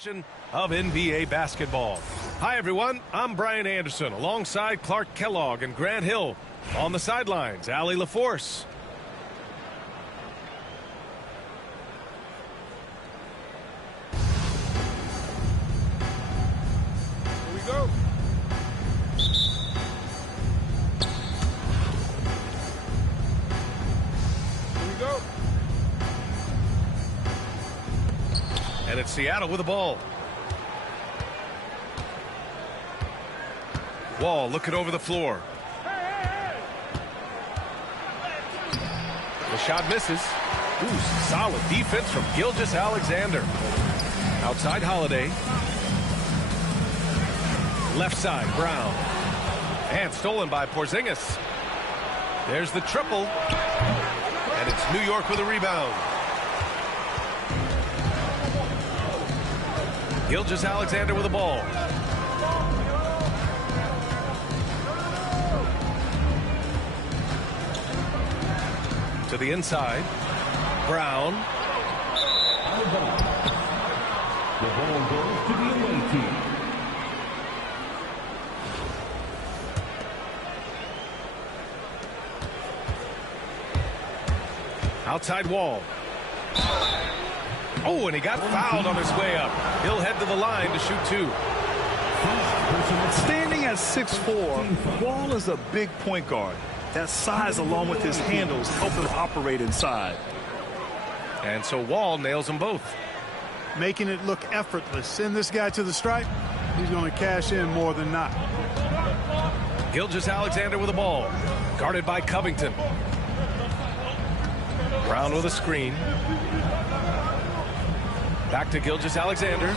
celebration of NBA basketball. Hi, everyone. I'm Brian Anderson alongside Clark Kellogg and Grant Hill. On the sidelines, Allie LaForce. Here we go. And it's Seattle with the ball. Wall looking over the floor. The shot misses. Ooh, solid defense from Gilgeous-Alexander. Outside Holiday. Left side, Brown. And stolen by Porzingis. There's the triple. And it's New York with a rebound. Gilgeous-Alexander with the ball. To the inside. Brown. The ball goes to the away team. Outside Wall. Oh, and he got fouled on his way up. He'll head to the line to shoot two. Standing at 6'4", Wall is a big point guard. That size, along with his handles, help him operate inside. And so Wall nails them both. Making it look effortless. Send this guy to the stripe. He's going to cash in more than not. Gilgeous-Alexander with the ball. Guarded by Covington. Brown with a screen. Back to Gilgeous-Alexander.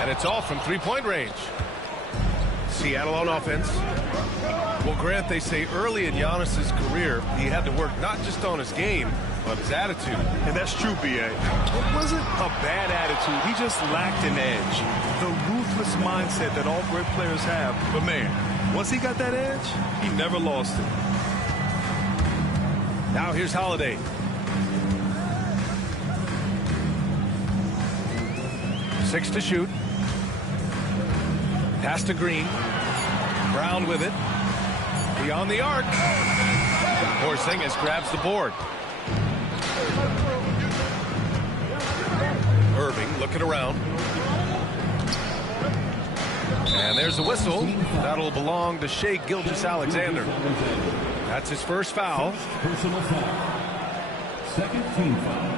And it's off from three-point range. Seattle on offense. Well, Grant, they say early in Giannis's career, he had to work not just on his game, but his attitude. And that's true, B.A. It wasn't a bad attitude. He just lacked an edge. The ruthless mindset that all great players have. But, man, once he got that edge, he never lost it. Now here's Holiday. Six to shoot. Pass to Green. Brown with it. Beyond the arc. Porzingis grabs the board. Irving looking around. And there's a whistle. That'll belong to Shai Gilgeous-Alexander. That's his first foul. Personal foul. Second team foul.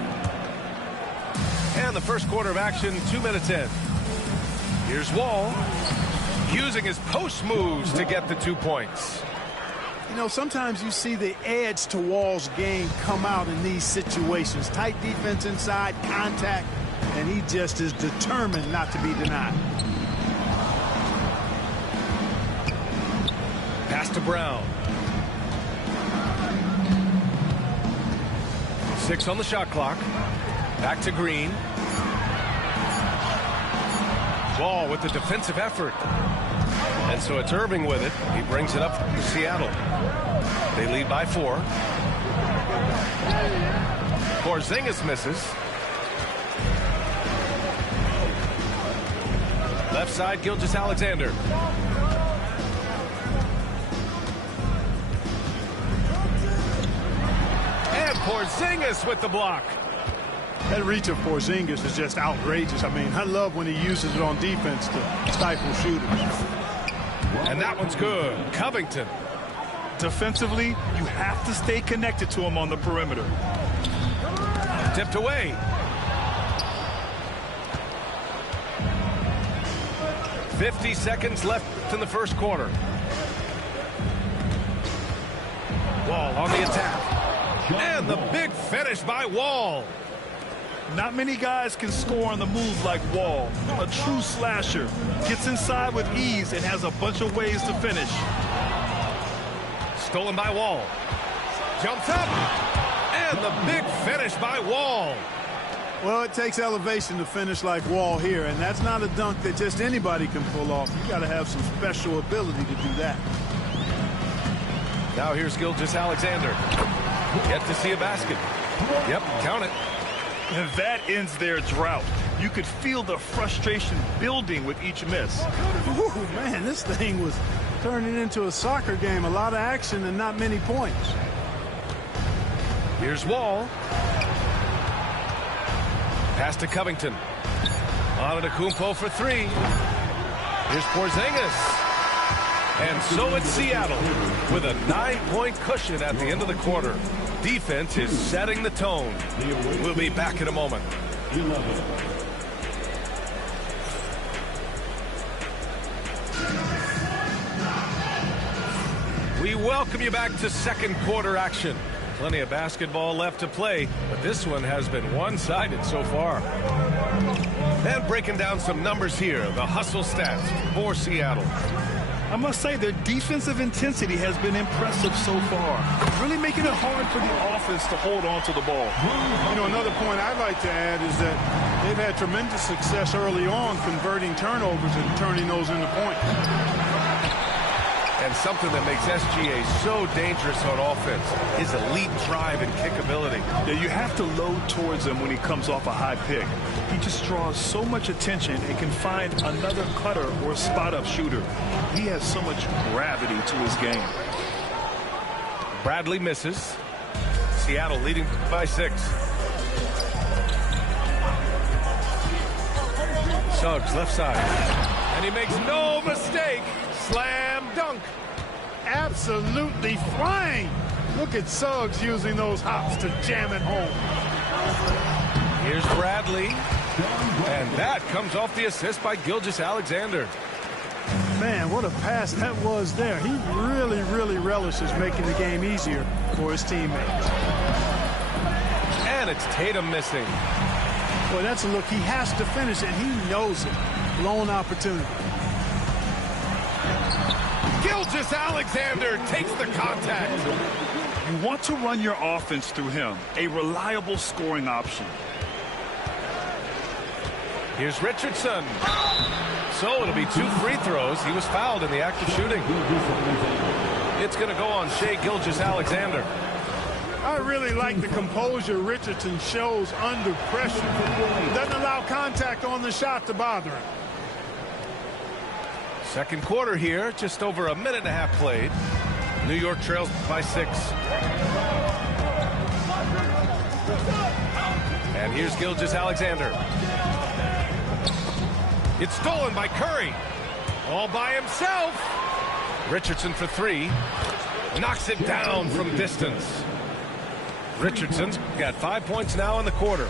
And the first quarter of action, 2 minutes in. Here's Wall. Using his post moves to get the 2 points. You know, sometimes you see the edge to Wall's game come out in these situations. Tight defense inside, contact, and he just is determined not to be denied. Pass to Brown. 6 on the shot clock. Back to Green. Wall with the defensive effort. And so it's Irving with it. He brings it up to Seattle. They lead by 4. Porzingis misses. Left side, Gilgeous-Alexander. And Porzingis with the block. That reach of Porzingis is just outrageous. I mean, I love when he uses it on defense to stifle shooters. And that one's good. Covington. Defensively, you have to stay connected to him on the perimeter. Tipped away. .50 seconds left in the first quarter. Wall on the attack. And the big finish by Wall. Not many guys can score on the move like Wall. A true slasher. Gets inside with ease and has a bunch of ways to finish. Stolen by Wall. Jumps up. And the big finish by Wall. Well, it takes elevation to finish like Wall here, and that's not a dunk that just anybody can pull off. You got to have some special ability to do that. Now here's Gilgeous-Alexander. Yet to see a basket. Yep, count it. And that ends their drought. You could feel the frustration building with each miss. Ooh, man, this thing was turning into a soccer game. A lot of action and not many points. Here's Wall. Pass to Covington. Antetokounmpo for three. Here's Porzingis. And so it's Seattle with a 9-point cushion at the end of the quarter. Defense is setting the tone. We'll be back in a moment. We welcome you back to second quarter action. Plenty of basketball left to play, but this one has been one-sided so far. And breaking down some numbers here, the hustle stats for Seattle. I must say their defensive intensity has been impressive so far, really making it hard for the offense to hold on to the ball. You know, another point I'd like to add is that they've had tremendous success early on converting turnovers and turning those into points. And something that makes SGA so dangerous on offense, his elite drive and kick ability. Yeah, you have to load towards him when he comes off a high pick. He just draws so much attention and can find another cutter or spot-up shooter. He has so much gravity to his game. Bradley misses. Seattle leading by 6. Suggs left side. And he makes no mistake. Slam dunk. Absolutely flying. Look at Suggs using those hops to jam it home. Here's Bradley. And that comes off the assist by Gilgeous-Alexander. Man, what a pass that was there. He really, really relishes making the game easier for his teammates. And it's Tatum missing. Boy, that's a look. He has to finish it. He knows it. Blown opportunity. Gilgeous-Alexander takes the contact. You want to run your offense through him, a reliable scoring option. Here's Richardson. So it'll be 2 free throws. He was fouled in the act of shooting. It's going to go on Shai Gilgeous-Alexander. I really like the composure Richardson shows under pressure. Doesn't allow contact on the shot to bother him. Second quarter here, just over a minute and a half played. New York trails by 6. And here's Gilgeous-Alexander. It's stolen by Curry. All by himself. Richardson for 3. Knocks it down from distance. Richardson's got 5 points now in the quarter.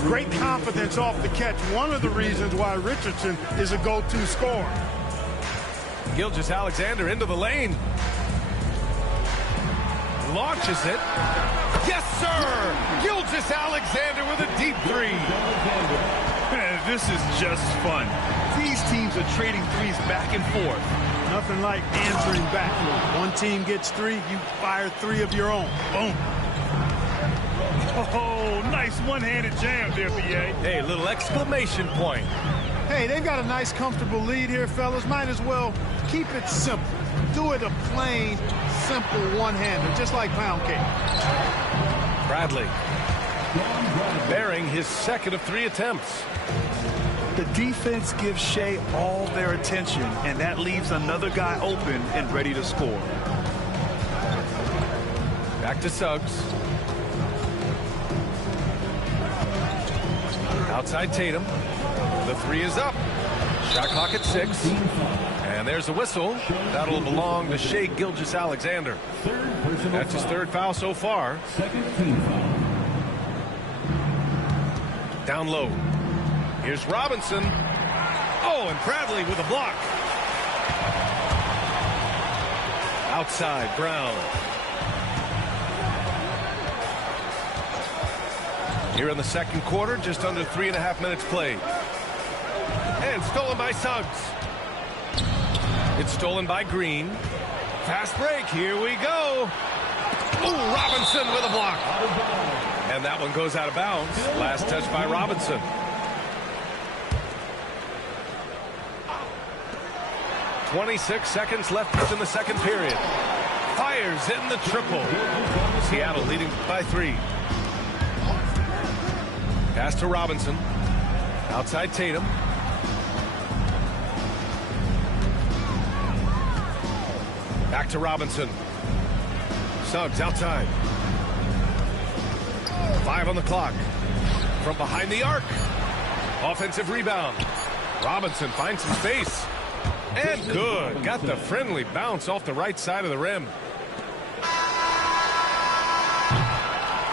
Great confidence off the catch. One of the reasons why Richardson is a go-to scorer. Gilgeous-Alexander into the lane. Launches it. Yes, sir! Gilgeous-Alexander with a deep 3. Man, this is just fun. These teams are trading threes back and forth. Nothing like answering back. One team gets 3, you fire 3 of your own. Boom. Oh, nice one-handed jam there, B.A. Hey, little exclamation point. Hey, they've got a nice, comfortable lead here, fellas. Might as well keep it simple. Do it a plain, simple one-hander, just like pound cake. Bradley. Bearing his second of 3 attempts. The defense gives Shai all their attention, and that leaves another guy open and ready to score. Back to Suggs. Outside Tatum. The 3 is up. Shot clock at 6. And there's a whistle. That'll belong to Shai Gilgeous-Alexander. That's his 3rd foul so far. Down low. Here's Robinson. Oh, and Bradley with a block. Outside, Brown. Here in the second quarter, just under 3.5 minutes played. And stolen by Suggs. It's stolen by Green. Fast break, here we go. Ooh, Robinson with a block. And that one goes out of bounds. Last touch by Robinson. .26 seconds left in the second period. Fires in the triple. Seattle leading by 3. Pass to Robinson. Outside Tatum. Back to Robinson. Suggs outside. 5 on the clock. From behind the arc. Offensive rebound. Robinson finds some space. And good. Got the friendly bounce off the right side of the rim.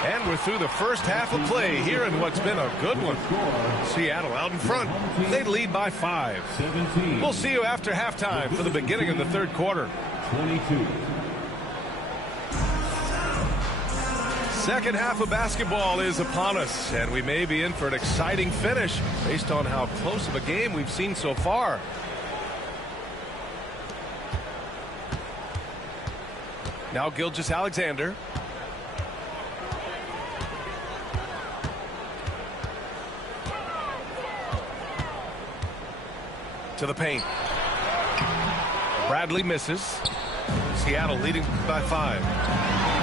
And we're through the first half of play here in what's been a good one. Seattle out in front. They lead by 5. 17. We'll see you after halftime for the beginning of the third quarter. 22. Second half of basketball is upon us, and we may be in for an exciting finish based on how close of a game we've seen so far. Now Gilgeous-Alexander. To the paint. Bradley misses. Seattle leading by 5.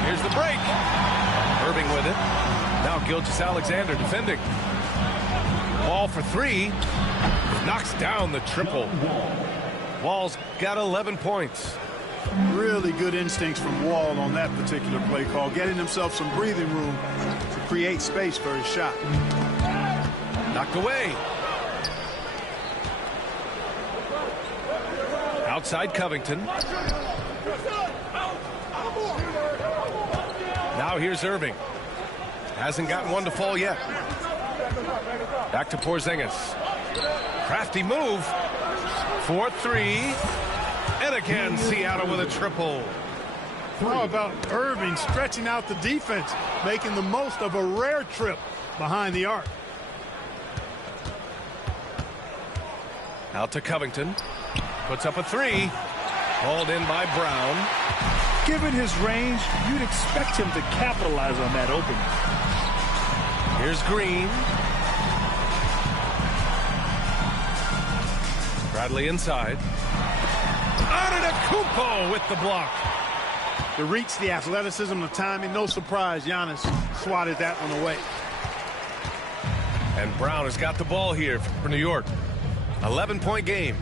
Here's the break. Irving with it. Now Gilgeous-Alexander defending. Ball for 3. Knocks down the triple. Wall's got 11 points. Really good instincts from Wall on that particular play call, getting himself some breathing room to create space for his shot. Knocked away. Outside Covington. Now here's Irving. Hasn't gotten one to fall yet. Back to Porzingis. Crafty move. 4-3. And again, Seattle with a triple. How about Irving stretching out the defense, making the most of a rare trip behind the arc. Out to Covington. Puts up a 3. Hauled in by Brown. Given his range, you'd expect him to capitalize on that opening. Here's Green. Bradley inside. Antetokounmpo with the block. The reach, the athleticism, the timing, no surprise Giannis swatted that one away. And Brown has got the ball here for New York. 11-point game.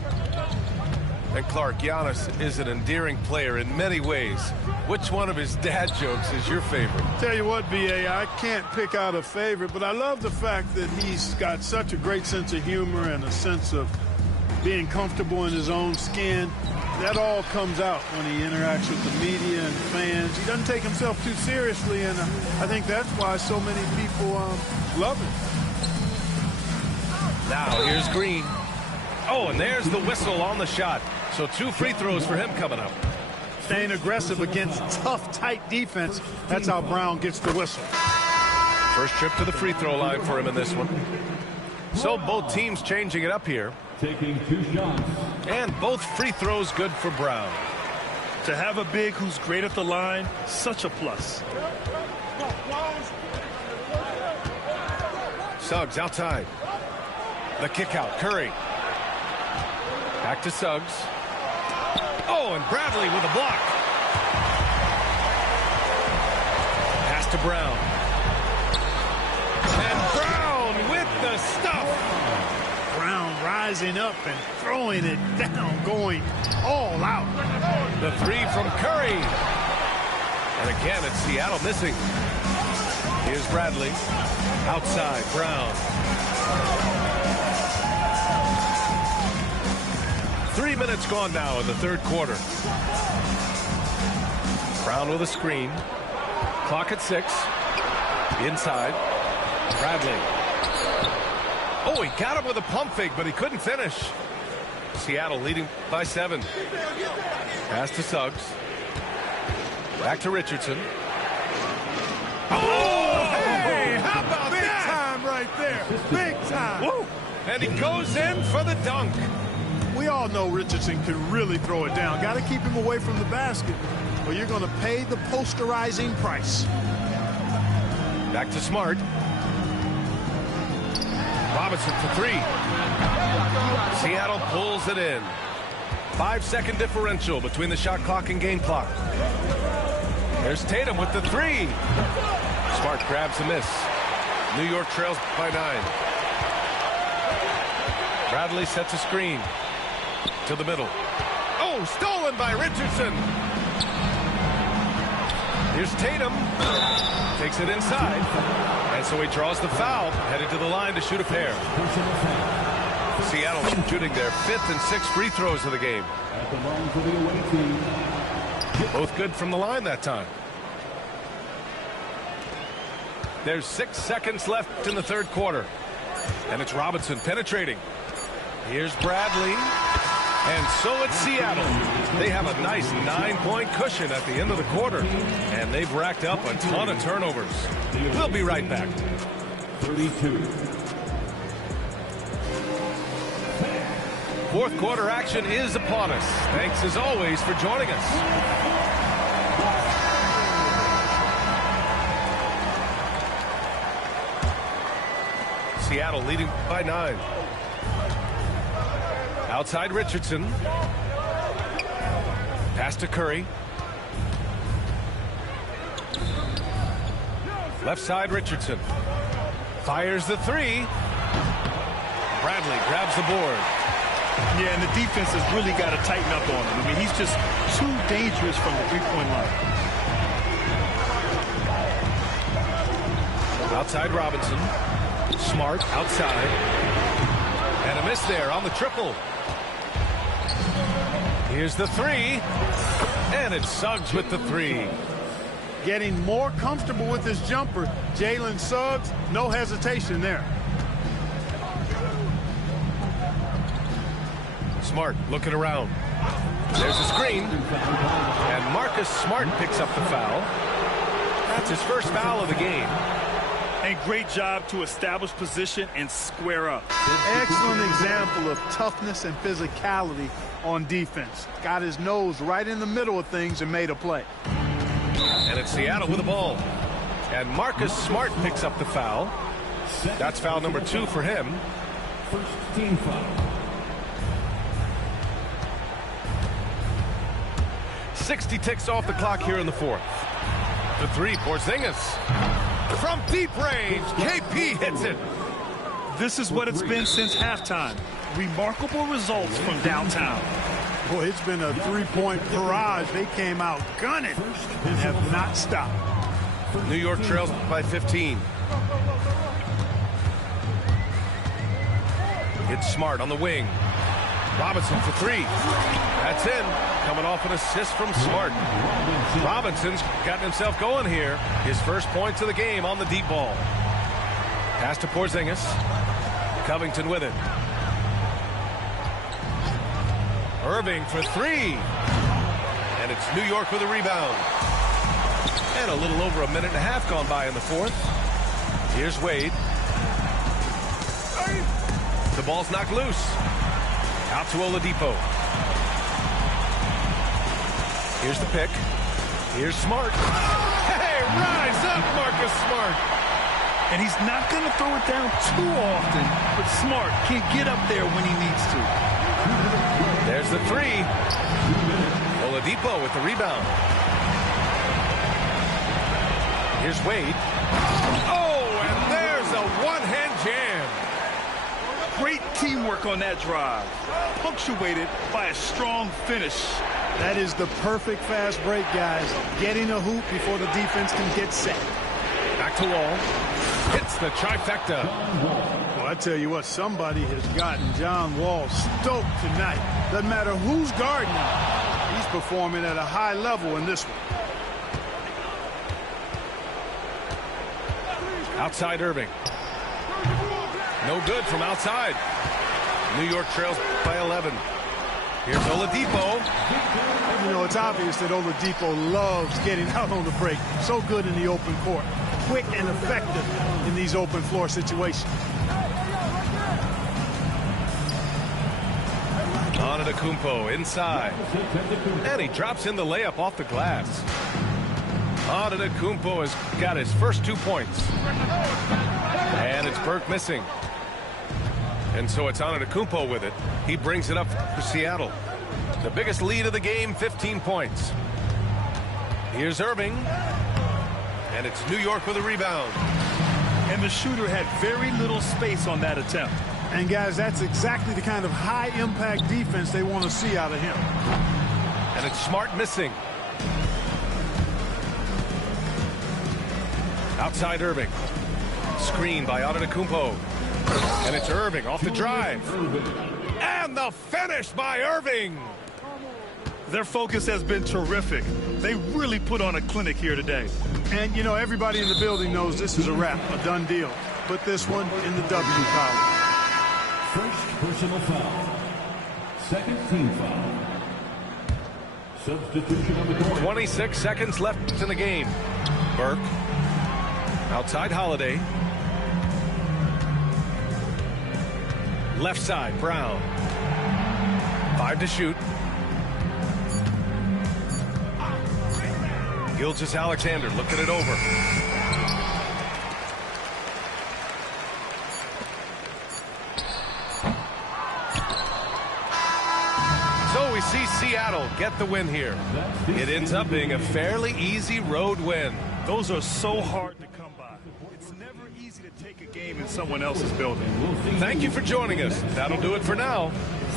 And Clark, Giannis is an endearing player in many ways. Which one of his dad jokes is your favorite? Tell you what, B.A., I can't pick out a favorite, but I love the fact that he's got such a great sense of humor and a sense of being comfortable in his own skin. That all comes out when he interacts with the media and fans. He doesn't take himself too seriously, and I think that's why so many people love him. Now here's Green. Oh, and there's the whistle on the shot. So 2 free throws for him coming up. Staying aggressive against tough, tight defense. That's how Brown gets the whistle. First trip to the free throw line for him in this one. So both teams changing it up here. Taking 2 shots. And both free throws good for Brown. To have a big who's great at the line, such a plus. Suggs outside. The kick out. Curry. Back to Suggs. Oh, and Bradley with a block. Pass to Brown. And Brown with the stuff. Brown rising up and throwing it down, going all out. The 3 from Curry. And again, it's Seattle missing. Here's Bradley. Outside, Brown. 3 minutes gone now in the third quarter. Brown with a screen. Clock at 6. Inside. Bradley. Oh, he got him with a pump fake, but he couldn't finish. Seattle leading by 7. Pass to Suggs. Back to Richardson. Oh, hey, how about Big that? time right there. Big time. Woo. And he goes in for the dunk. We all know Richardson can really throw it down. Got to keep him away from the basket, or you're going to pay the posterizing price. Back to Smart. Robinson for 3. Seattle pulls it in. 5-second differential between the shot clock and game clock. There's Tatum with the 3. Smart grabs a miss. New York trails by 9. Bradley sets a screen to the middle. Oh, stolen by Richardson. Here's Tatum. Takes it inside. And so he draws the foul, headed to the line to shoot a pair. Seattle shooting their 5th and 6th free throws of the game. At the line for the away team. Both good from the line that time. There's 6 seconds left in the third quarter. And it's Robinson penetrating. Here's Bradley. And so it's Seattle. They have a nice 9-point cushion at the end of the quarter. And they've racked up a ton of turnovers. We'll be right back. 32. Fourth quarter action is upon us. Thanks as always for joining us. Seattle leading by 9. Outside Richardson. Pass to Curry. Left side Richardson. Fires the 3. Bradley grabs the board. Yeah, and the defense has really got to tighten up on him. I mean, he's just too dangerous from the three-point line. Outside Robinson. Smart outside. And a miss there on the triple. Here's the 3. And it's Suggs with the 3. Getting more comfortable with his jumper. Jalen Suggs, no hesitation there. Smart looking around. There's a screen. And Marcus Smart picks up the foul. That's his first foul of the game. And great job to establish position and square up. Excellent example of toughness and physicality on defense. Got his nose right in the middle of things and made a play. And it's Seattle with the ball. And Marcus Smart picks up the foul. That's foul number 2 for him. First team foul. 60 ticks off the clock here in the fourth. The 3, Porzingis. From deep range, KP hits it. This is what it's been since halftime. Remarkable results from downtown. Boy, it's been a three-point barrage. They came out gunning and have not stopped. New York trails by 15. It's Smart on the wing. Robinson for 3. That's in. Coming off an assist from Smart. Robinson's gotten himself going here. His first points of the game on the deep ball. Pass to Porzingis. Covington with it. Irving for 3. And it's New York with a rebound. And a little over a minute and a half gone by in the fourth. Here's Wade. The ball's knocked loose. Out to Oladipo. Here's the pick. Here's Smart. Hey, rise up, Marcus Smart. And he's not going to throw it down too often, but Smart can get up there when he needs to. There's the 3. Oladipo with the rebound. Here's Wade. Oh, and there's a one-hand jam. Great teamwork on that drive, punctuated by a strong finish. That is the perfect fast break, guys. Getting a hoop before the defense can get set. Back to Wall. Hits the trifecta. Well, I tell you what, somebody has gotten John Wall stoked tonight. Doesn't matter who's guarding him. He's performing at a high level in this one. Outside Irving. No good from outside. New York trails by 11. Here's Oladipo. You know, it's obvious that Oladipo loves getting out on the break. So good in the open court. Quick and effective in these open floor situations. Antetokounmpo inside. And he drops in the layup off the glass. Antetokounmpo has got his first 2 points. And it's Burke missing. And so it's Antetokounmpo with it. He brings it up for Seattle. The biggest lead of the game, 15 points. Here's Irving. And it's New York with a rebound. And the shooter had very little space on that attempt. And, guys, that's exactly the kind of high-impact defense they want to see out of him. And it's Smart missing. Outside Irving. Screen by Antetokounmpo. And it's Irving off the drive. And the finish by Irving. Their focus has been terrific. They really put on a clinic here today. And, you know, everybody in the building knows this is a wrap, a done deal. Put this one in the W column. First personal foul. Second team foul. Substitution on the court. 26 seconds left in the game. Burke. Outside Holiday. Left side, Brown. 5 to shoot. Gilgeous-Alexander looking it over. So we see Seattle get the win here. It ends up being a fairly easy road win. Those are so hard to come by. It's never easy to take a game in someone else's building. Thank you for joining us. That'll do it for now.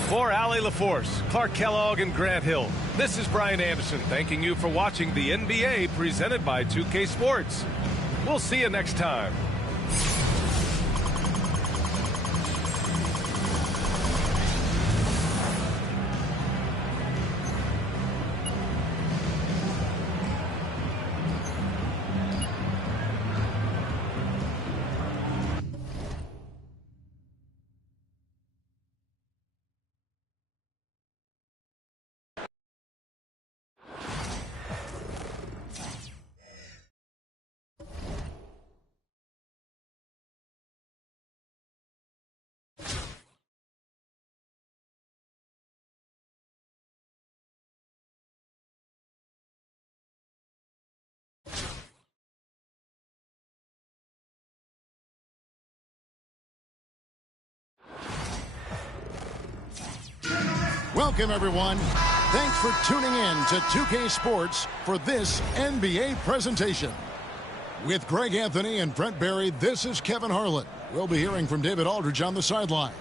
For Allie LaForce, Clark Kellogg, and Grant Hill, this is Brian Anderson thanking you for watching the NBA presented by 2K Sports. We'll see you next time. Welcome, everyone. Thanks for tuning in to 2K Sports for this NBA presentation. With Greg Anthony and Brent Barry, this is Kevin Harlan. We'll be hearing from David Aldridge on the sideline.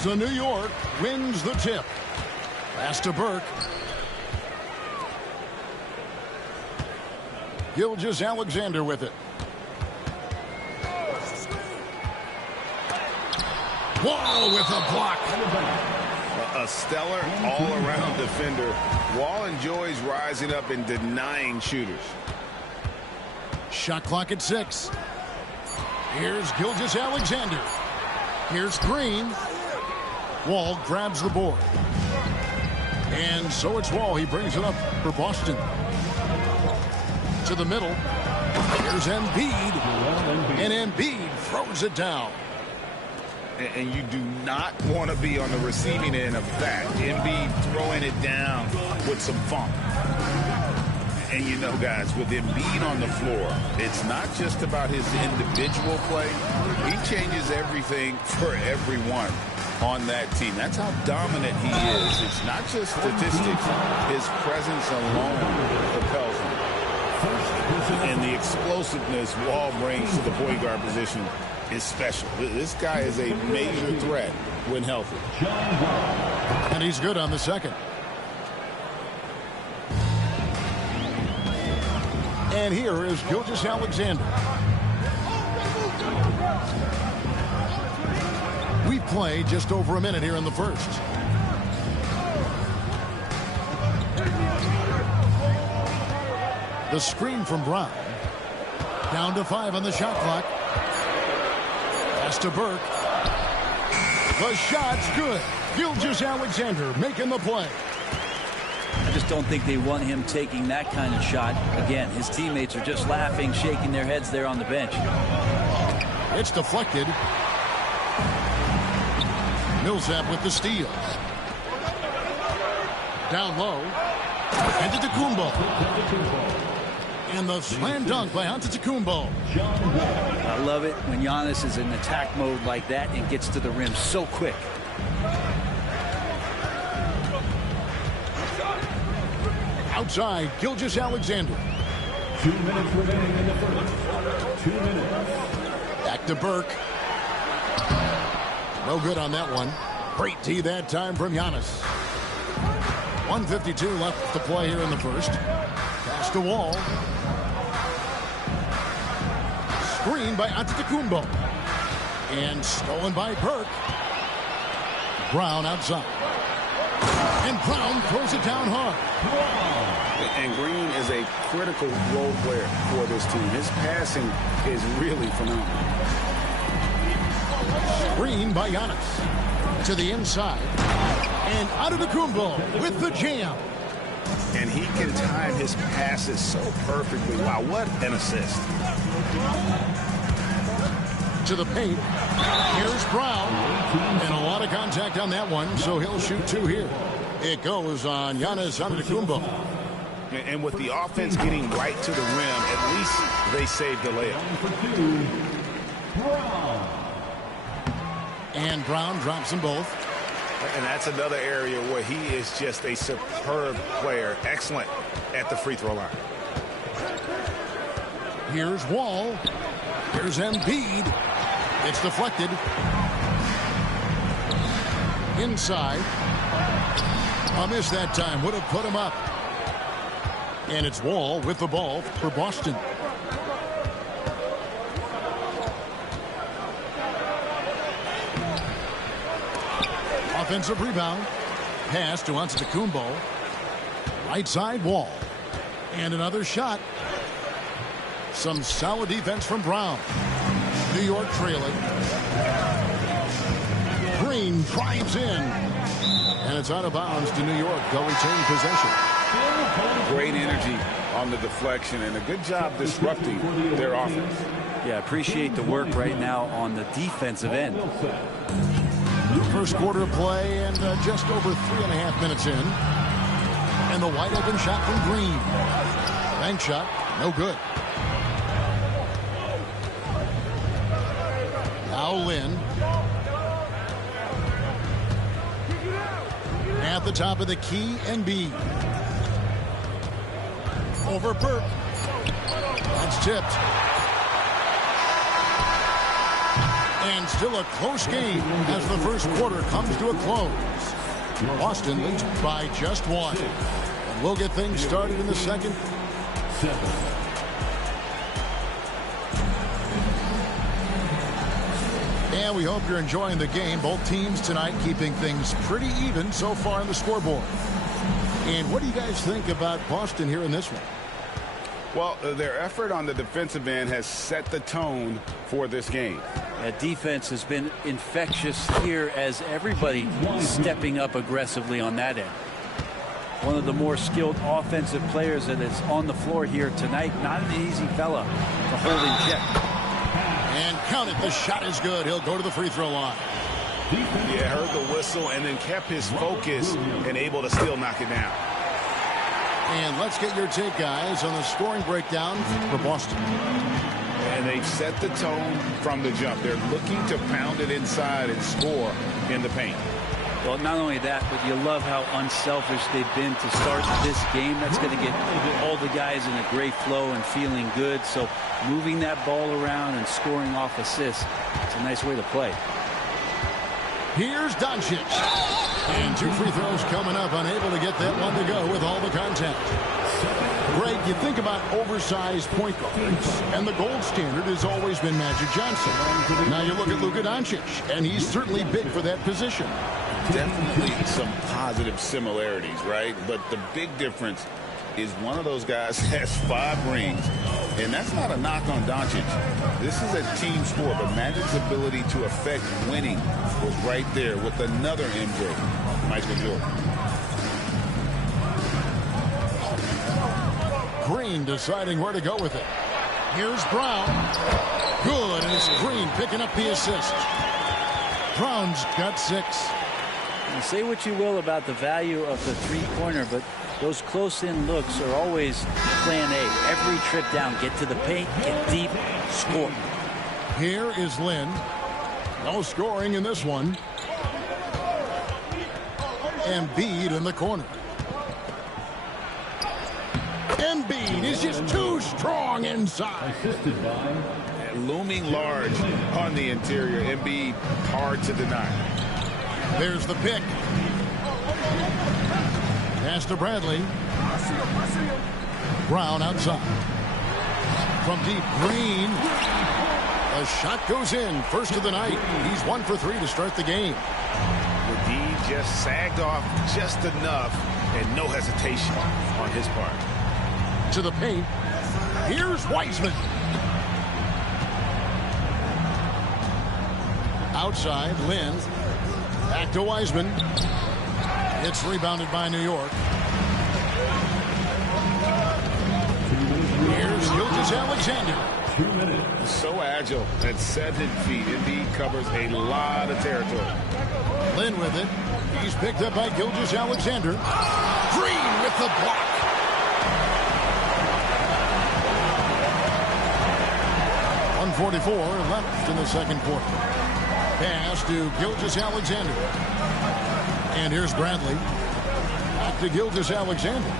So New York wins the tip. Pass to Burke. Gilgeous-Alexander with it. Wall with a block. A stellar all-around defender. Wall enjoys rising up and denying shooters. Shot clock at 6. Here's Gilgeous-Alexander. Here's Green. Wall grabs the board. And so it's Wall. He brings it up for Boston. To the middle. Here's Embiid. And Embiid throws it down. And you do not want to be on the receiving end of that. Embiid throwing it down with some funk. And you know, guys, with Embiid on the floor, it's not just about his individual play. He changes everything for everyone on that team. That's how dominant he is. It's not just statistics. His presence alone propels him. And the explosiveness Wall brings to the point guard position is special. This guy is a major threat when healthy. And he's good on the second. And here is Gilgeous-Alexander. We play just over a minute here in the first. The screen from Brown. Down to 5 on the shot clock. Pass to Burke. The shot's good. Gilgeous-Alexander making the play. I just don't think they want him taking that kind of shot. Again, his teammates are just laughing, shaking their heads there on the bench. It's deflected. Millsap with the steal. Down low. Antetokounmpo. And the slam dunk by Antetokounmpo. I love it when Giannis is in attack mode like that and gets to the rim so quick. Outside, Gilgeous-Alexander. 2 minutes remaining in the first. 2 minutes. Back to Burke. No good on that one. Great D that time from Giannis. 1:52 left to play here in the first. Pass to Wall. Screen by Antetokounmpo. And stolen by Burke. Brown outside. And Brown throws it down hard. And Green is a critical role player for this team. His passing is really phenomenal. Screen by Giannis. To the inside. And Antetokounmpo with the jam. And he can time his passes so perfectly. Wow, what an assist. To the paint. Here's Brown. And a lot of contact on that one, so he'll shoot 2 here. It goes on Giannis Antetokounmpo. And with the offense getting right to the rim, at least they saved the layup. And Brown drops them both. And that's another area where he is just a superb player. Excellent at the free throw line. Here's Wall. Here's Embiid. It's deflected. Inside. A miss that time. Would have put him up. And it's Wall with the ball for Boston. Offensive rebound. Pass to Antetokounmpo. Right side Wall. And another shot. Some solid defense from Brown. New York trailing. Green drives in. And it's out of bounds to New York. They'll retain possession. Great energy on the deflection and a good job disrupting their offense. Yeah, appreciate the work right now on the defensive end. First quarter of play and just over 3.5 minutes in. And the wide open shot from Green. Bank shot, no good. Now Lynn. At the top of the key, Embiid. Over Burke. That's tipped. And still a close game as the first quarter comes to a close. Boston leads by just 1. And we'll get things started in the second. 7. And we hope you're enjoying the game. Both teams tonight keeping things pretty even so far on the scoreboard. And what do you guys think about Boston here in this one? Well, their effort on the defensive end has set the tone for this game. That defense has been infectious here as everybody stepping up aggressively on that end. One of the more skilled offensive players that is on the floor here tonight. Not an easy fella to hold in check. And count it. The shot is good. He'll go to the free throw line. Yeah, heard the whistle and then kept his focus and able to still knock it down. And let's get your take, guys, on the scoring breakdown for Boston. And they've set the tone from the jump. They're looking to pound it inside and score in the paint. Well, not only that, but you love how unselfish they've been to start this game. That's going to get all the guys in a great flow and feeling good. So moving that ball around and scoring off assists, it's a nice way to play. Here's Doncic. And 2 free throws coming up, unable to get that one to go with all the contact. Greg, you think about oversized point guards, and the gold standard has always been Magic Johnson. Now you look at Luka Doncic, and he's certainly big for that position. Definitely some positive similarities, right? But the big difference is one of those guys has 5 rings, and that's not a knock on Doncic. This is a team sport, but Magic's ability to affect winning was right there with another MJ, Michael Jordan. Green deciding where to go with it. Here's Brown. Good, and it's Green picking up the assist. Brown's got 6. And say what you will about the value of the three-pointer, but those close-in looks are always plan A. Every trip down, get to the paint, get deep, score. Here is Lynn. No scoring in this one. Embiid in the corner. Embiid is just too strong inside. Assisted by Looming large on the interior. Embiid hard to deny. There's the pick. Pass to Bradley. Brown outside. From deep, Green. A shot goes in. First of the night. He's 1 for 3 to start the game. The D just sagged off just enough and no hesitation on his part. To the paint. Here's Wiseman. Outside, Lynn. Back to Wiseman. It's rebounded by New York. Here's Gilgeous-Alexander. 2 minutes. So agile at 7 feet. Embiid covers a lot of territory. Lynn with it. He's picked up by Gilgeous-Alexander. Green with the block. .144 left in the second quarter. Pass to Gilgeous-Alexander. And here's Bradley. Back to Gilgeous-Alexander.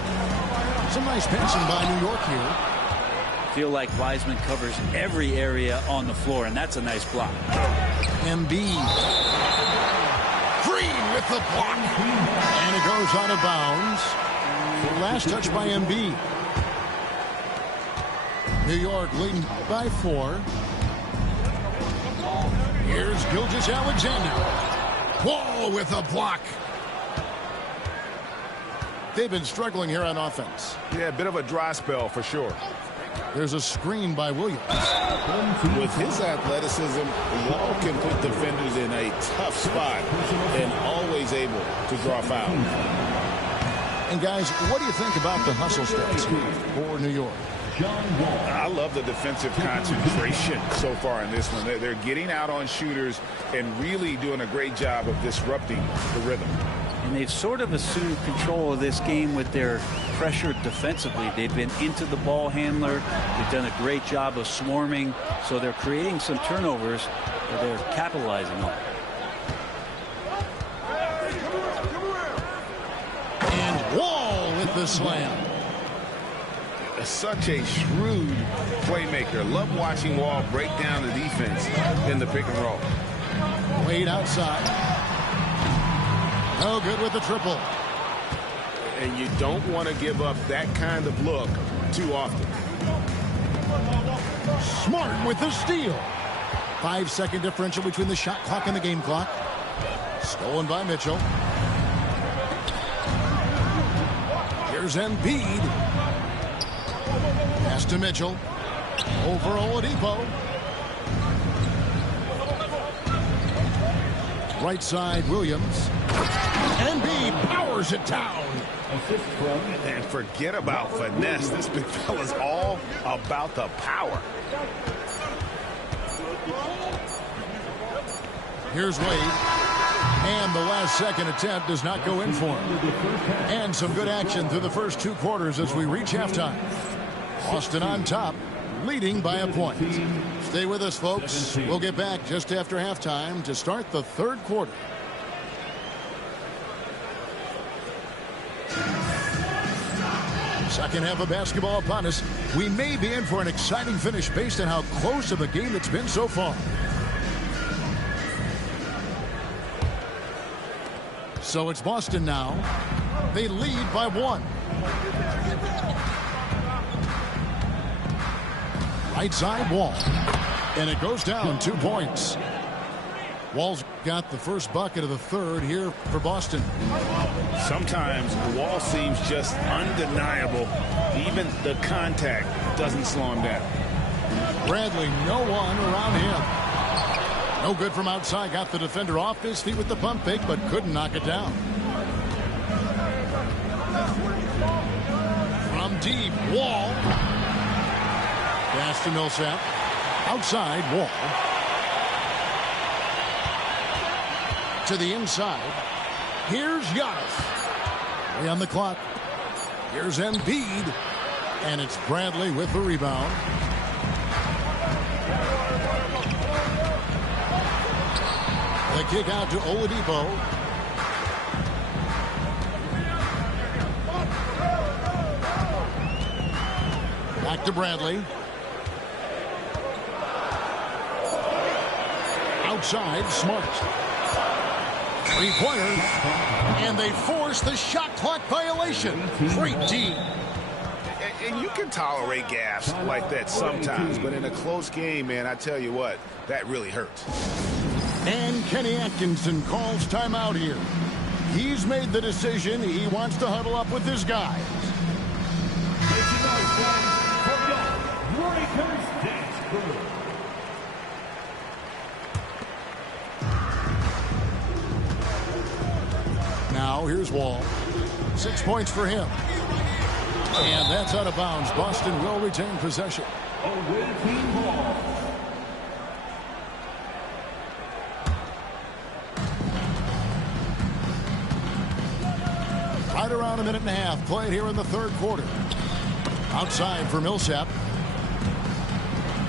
Some nice passing by New York here. I feel like Wiseman covers every area on the floor, and that's a nice block. Embiid. Green with the block. And it goes out of bounds. The last touch by Embiid. New York leading by 4. Here's Gilgeous-Alexander. Wall with a block. They've been struggling here on offense. Yeah, a bit of a dry spell for sure. There's a screen by Williams. With his athleticism, Wall can put defenders in a tough spot and always able to draw fouls. And guys, what do you think about the hustle stats here for New York? I love the defensive concentration so far in this one. They're getting out on shooters and really doing a great job of disrupting the rhythm. And they've sort of assumed control of this game with their pressure defensively. They've been into the ball handler. They've done a great job of swarming. So they're creating some turnovers that they're capitalizing on. And Wall with the slam. Such a shrewd playmaker. Love watching Wall break down the defense in the pick and roll. Wade outside. No good with the triple. And you don't want to give up that kind of look too often. Smart with the steal. 5-second differential between the shot clock and the game clock. Stolen by Mitchell. Here's Embiid. Pass to Mitchell. Over Oladipo. Right side, Williams. Embiid powers it down. And forget about finesse. This big fella's all about the power. Here's Wade. And the last second attempt does not go in for him. And some good action through the first 2 quarters as we reach halftime. Boston on top, leading by a point. Stay with us, folks. We'll get back just after halftime to start the third quarter. Second half of basketball upon us. We may be in for an exciting finish based on how close of a game it's been so far. So it's Boston now. They lead by 1. Right side, Wall. And it goes down 2 points. Wall's got the first bucket of the third here for Boston. Sometimes Wall seems just undeniable. Even the contact doesn't slow him down. Bradley, no one around him. No good from outside. Got the defender off his feet with the pump fake, but couldn't knock it down. From deep, Wall. Pass to Millsap. Outside, Wall. To the inside. Here's Giannis. 3 on the clock. Here's Embiid. And it's Bradley with the rebound. The kick out to Oladipo. Back to Bradley. Outside, Smart. Three-pointer. And they force the shot clock violation. Great D. And you can tolerate gaps like that sometimes, but in a close game, man, I tell you what, that really hurts. And Kenny Atkinson calls timeout here. He's made the decision. He wants to huddle up with his guys. Now here's Wall. 6 points for him. And that's out of bounds. Boston will retain possession. Right around a minute and a half played here in the third quarter. Outside for Millsap.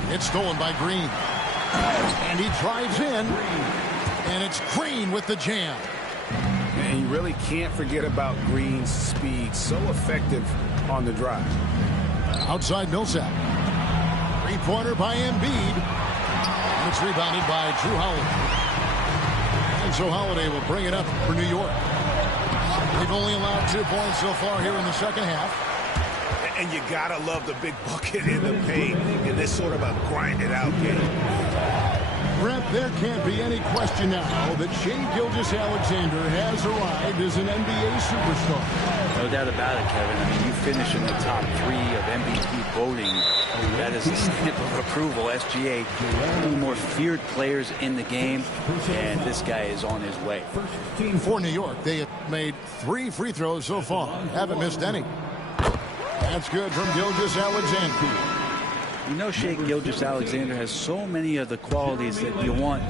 It's stolen by Green. And he drives in. And it's Green with the jam. And you really can't forget about Green's speed. So effective on the drive. Outside Millsap. Three-pointer by Embiid. And it's rebounded by Drew Holiday. And so Holiday will bring it up for New York. They've only allowed 2 points so far here in the second half. And you gotta love the big bucket in the paint in this sort of a grind-it-out game. Brett, there can't be any question now that Shai Gilgeous-Alexander has arrived as an NBA superstar. No doubt about it, Kevin. I mean, you finish in the top 3 of MVP voting. That is a stamp of approval. SGA, one of the more feared players in the game, and this guy is on his way. For New York, they have made 3 free throws so far. Haven't missed any. That's good from Gilgeous-Alexander. You know, Shai Gilgeous-Alexander has so many of the qualities that you want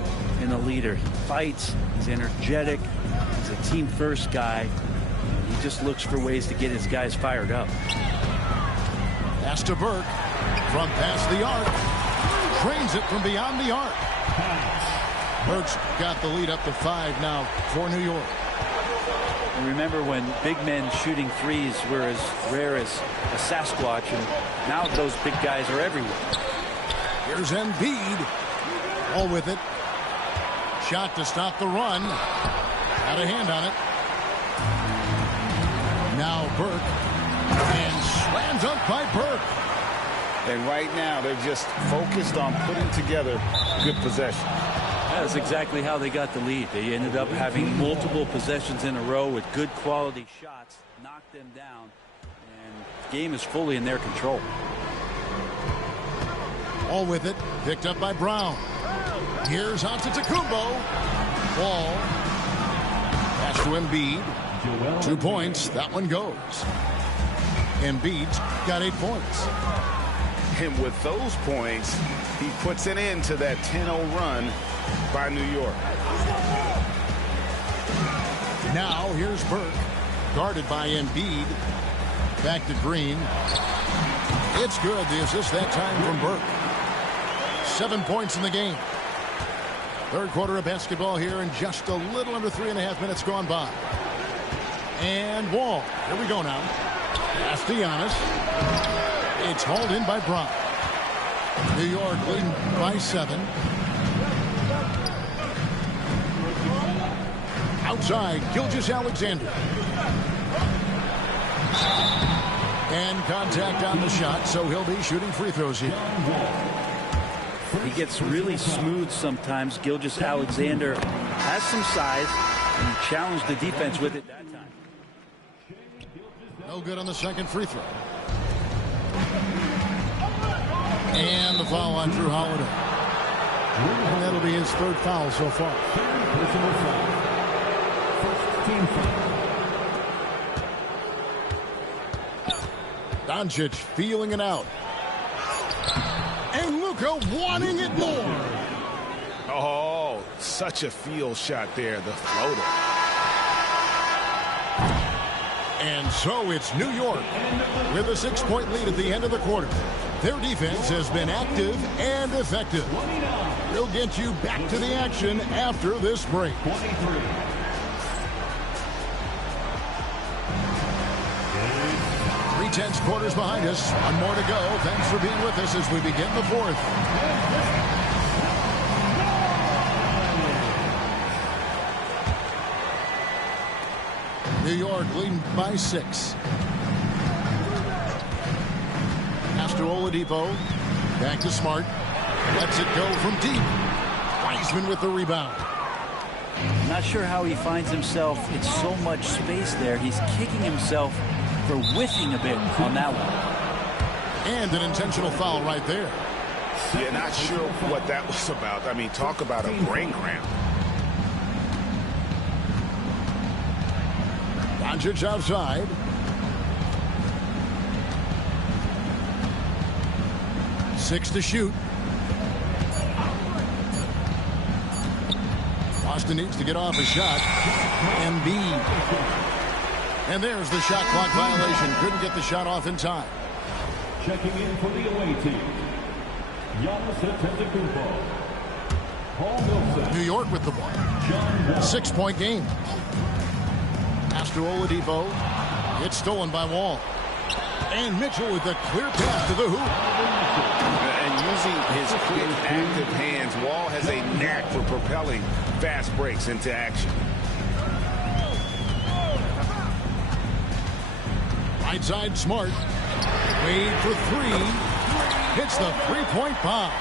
in a leader. He fights, he's energetic, he's a team-first guy. He just looks for ways to get his guys fired up. Pass to Burke. From past the arc. Trains it from beyond the arc. Burke's got the lead up to 5 now for New York. And remember when big men shooting threes were as rare as a Sasquatch, and now those big guys are everywhere. Here's Embiid. All with it. Shot to stop the run. Got a hand on it. Now Burke. And slams up by Burke. And right now, they're just focused on putting together good possession. That's exactly how they got the lead. They ended up having multiple possessions in a row with good quality shots, knocked them down, and the game is fully in their control. All with it, picked up by Brown. Here's Antetokounmpo. Ball. Pass to Embiid. 2 points. That one goes. Embiid's got 8 points. And with those points, he puts an end to that 10-0 run by New York. Now here's Burke, guarded by Embiid. Back to Green. It's good. The assist that time from Burke. 7 points in the game. Third quarter of basketball here, and just a little under 3.5 minutes gone by. And Wall. Here we go now. Pass to Giannis. It's hauled in by Brown. New York leading by 7. Outside, Gilgeous-Alexander. And contact on the shot, so he'll be shooting free throws here. He gets really smooth sometimes. Gilgeous-Alexander has some size, and he challenged the defense with it that time. No good on the second free throw. And the foul on Drew Holiday. And that'll be his 3rd foul so far. Personal foul. First team foul. Doncic feeling it out. And Luka wanting it more. Oh, such a field shot there, the floater. And so it's New York with a 6-point lead at the end of the quarter. Their defense has been active and effective. We'll get you back to the action after this break. 23. tense quarters behind us. One more to go. Thanks for being with us as we begin the fourth. New York leading by 6. Pass to Oladipo. Back to Smart. Lets it go from deep. Wiseman with the rebound. Not sure how he finds himself in so much space there. He's kicking himself for whiffing a bit on that one. And an intentional foul right there. Yeah, not sure what that was about. I mean, talk about a brain cramp. Doncic outside. Six to shoot. Boston needs to get off a shot. Embiid. And there's the shot clock violation. Couldn't get the shot off in time. Checking in for the away team, Giannis Antetokounmpo. Paul Millsap. New York with the ball. 6-point game. Pass to Oladipo. It's stolen by Wall. And Mitchell with a clear pass to the hoop. And using his quick, active hands, Wall has a knack for propelling fast breaks into action. Right side, Smart. Wade for 3. Hits the three-point bomb.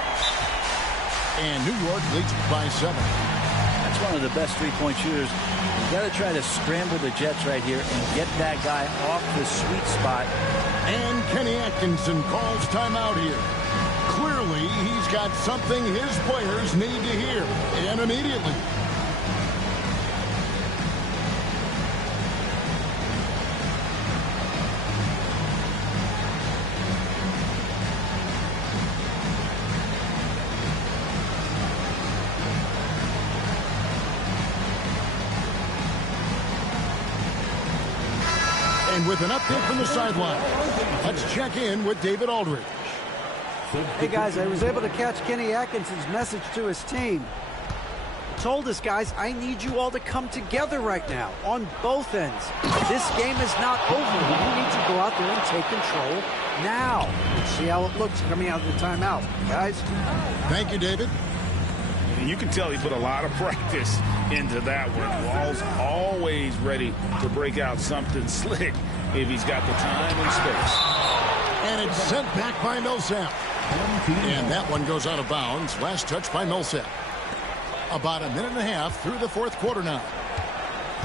And New York leads by 7. That's one of the best three-point shooters. You've got to try to scramble the Jets right here and get that guy off the sweet spot. And Kenny Atkinson calls timeout here. Clearly, he's got something his players need to hear, and immediately. And with an update from the sideline, let's check in with David Aldridge. Hey guys, I was able to catch Kenny Atkinson's message to his team. He told us, guys, I need you all to come together right now on both ends. This game is not over. You need to go out there and take control now. Let's see how it looks coming out of the timeout, guys. Thank you, David. And you can tell he put a lot of practice into that one. Wall's always ready to break out something slick if he's got the time and space. And it's sent back by Millsap. And that one goes out of bounds. Last touch by Millsap. About a minute and a half through the fourth quarter now.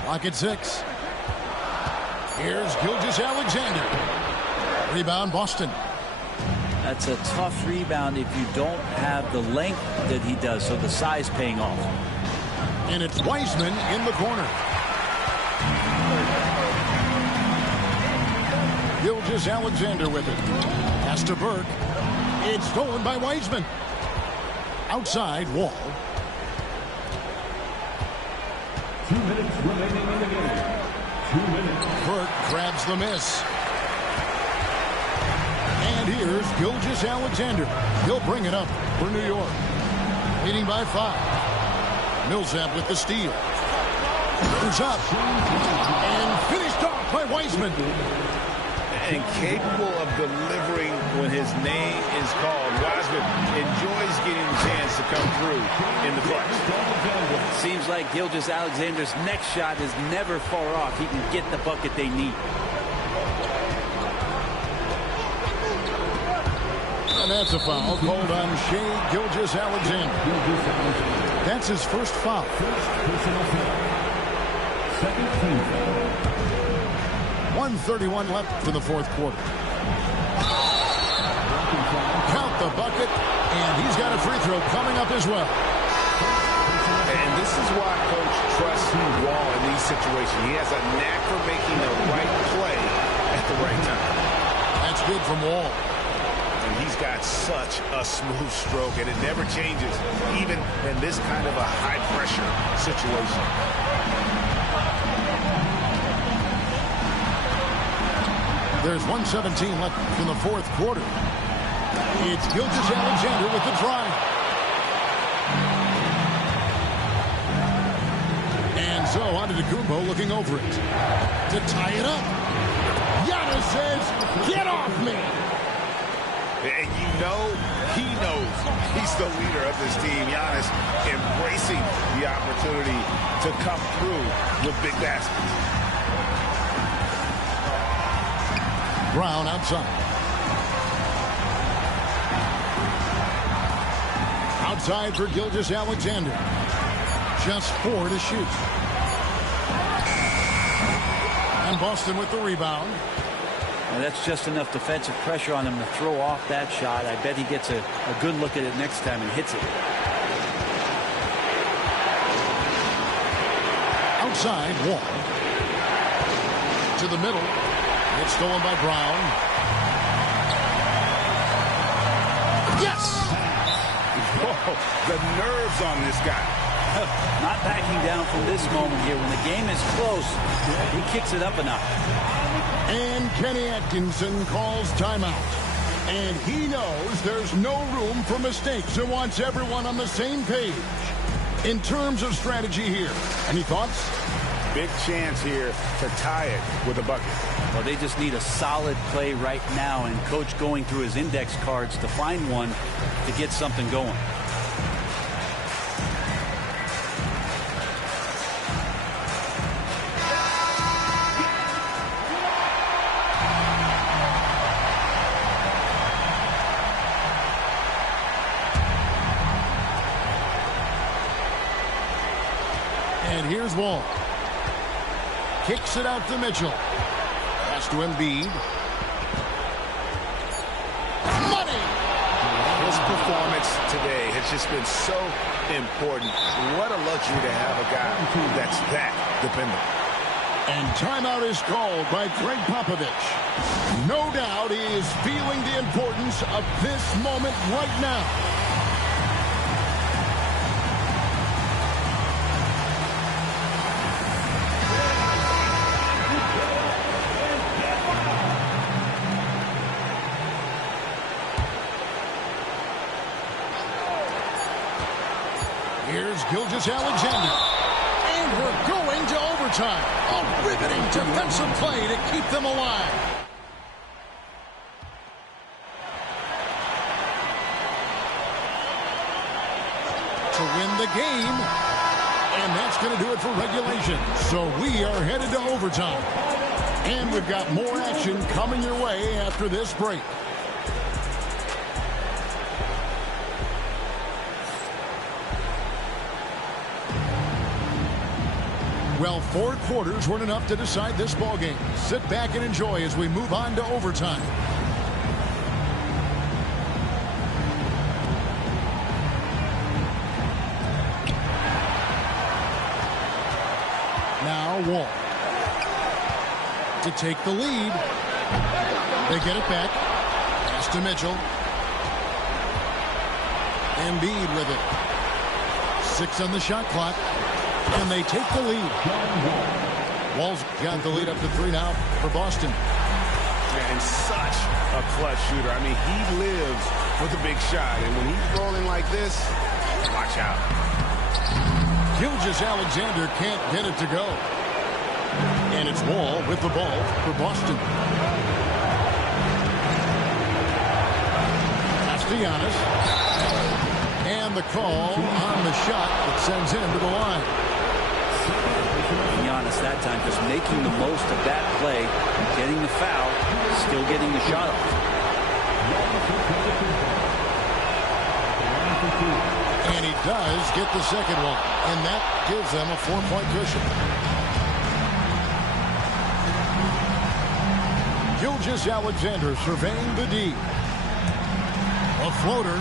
Clock at 6. Here's Gilgeous-Alexander. Rebound, Boston. That's a tough rebound if you don't have the length that he does, so the size paying off. And it's Wiseman in the corner. Gilgeous-Alexander with it. Pass to Burke. It's stolen by Wiseman. Outside, Wall. 2 minutes remaining in the game. 2 minutes. Burke grabs the miss. And here's Gilgeous-Alexander. He'll bring it up for New York. Leading by 5. Millsap with the steal. Goes up. And finished off by Wiseman. And capable of delivering when his name is called. Wiseman enjoys getting the chance to come through in the clutch. Seems like Gilgeous-Alexander's next shot is never far off. He can get the bucket they need. And that's a foul called on Shai Gilgeous-Alexander. That's his first foul. Second team foul. 1:31 left for the fourth quarter. Count the bucket, and he's got a free throw coming up as well. And this is why Coach trusts Wall in these situations. He has a knack for making the right play at the right time. That's good from Wall. And he's got such a smooth stroke, and it never changes, even in this kind of a high-pressure situation. There's 1:17 left in the fourth quarter. It's Gilgeous-Alexander with the drive. And so Antetokounmpo looking over it to tie it up. Giannis says, get me. And you know, he knows he's the leader of this team. Giannis embracing the opportunity to come through with big baskets. Brown outside. Outside for Gilgeous-Alexander. Just 4 to shoot. And Boston with the rebound. And that's just enough defensive pressure on him to throw off that shot. I bet he gets a good look at it next time and hits it. Outside, Wall. To the middle. It's stolen by Brown. Yes! Whoa, the nerves on this guy. Not backing down from this moment here. When the game is close, he kicks it up a notch. And Kenny Atkinson calls timeout. And he knows there's no room for mistakes and wants everyone on the same page. In terms of strategy here, any thoughts? Big chance here to tie it with a bucket. Well, they just need a solid play right now, and Coach going through his index cards to find one to get something going. And here's Wall. Kicks it out to Mitchell. Pass to Embiid. Money! His performance today has just been so important. What a luxury to have a guy that's that dependable. And timeout is called by Greg Popovich. No doubt he is feeling the importance of this moment right now. Here's Gilgeous-Alexander. And we're going to overtime. A riveting defensive play to keep them alive. To win the game. And that's going to do it for regulation. So we are headed to overtime. And we've got more action coming your way after this break. Well, 4 quarters weren't enough to decide this ballgame. Sit back and enjoy as we move on to overtime. Now Wall. To take the lead. They get it back. Pass to Mitchell. Embiid with it. 6 on the shot clock. And they take the lead. Wall's got the lead up to 3 now for Boston. And such a clutch shooter. I mean, he lives with a big shot. And when he's rolling like this, watch out. Gilgeous-Alexander can't get it to go. And it's Wall with the ball for Boston. Pass to Giannis. And the call on the shot that sends him to the line. Giannis that time just making the most of that play, getting the foul, still getting the shot off. And he does get the second one, and that gives them a 4-point cushion. Gilgeous-Alexander surveying the D. A floater.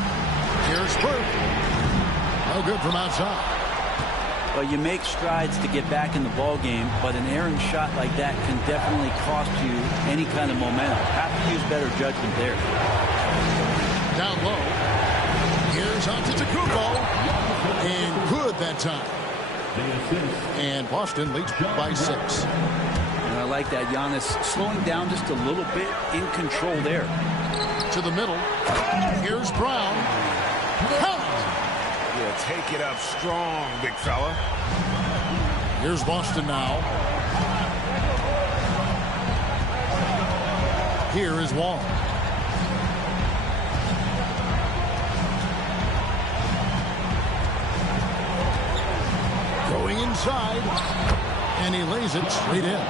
Here's Burke. No good from outside. Well, you make strides to get back in the ball game, but an errant shot like that can definitely cost you any kind of momentum. Have to use better judgment there. Down low. Here's Antetokounmpo. And good that time. And Boston leads by 6. And I like that. Giannis slowing down just a little bit, in control there. To the middle. Here's Brown. Count. Yeah, take it up strong, big fella. Here's Boston now. Here is Wall. inside. And he lays it straight in.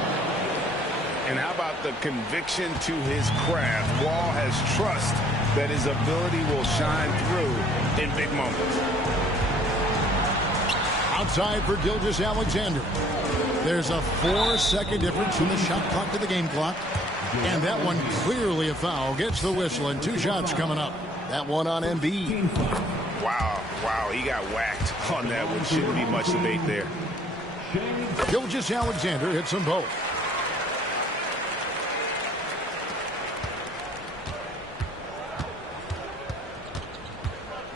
And how about the conviction to his craft? Wall has trust that his ability will shine through in big moments. Outside for Gilgeous-Alexander. There's a 4-second difference from the shot clock to the game clock. And that one clearly a foul. Gets the whistle and 2 shots coming up. That one on Embiid. Wow, he got whacked on that one. Shouldn't be much debate there. Gilgeous-Alexander hits them both.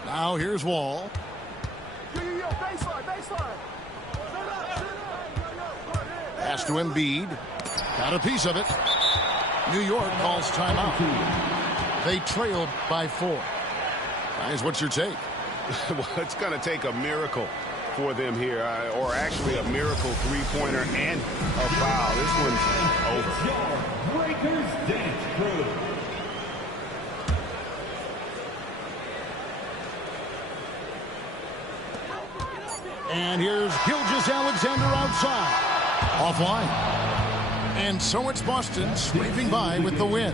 Now here's Wall. Pass to Embiid. Got a piece of it. New York calls timeout. They trailed by 4. Guys, what's your take? Well, it's going to take a miracle for them here, or actually a miracle three-pointer and a foul. This one's over. Breakers Dance Crew. And here's Gilgeous-Alexander outside. Offline. And so it's Boston scraping by with the win.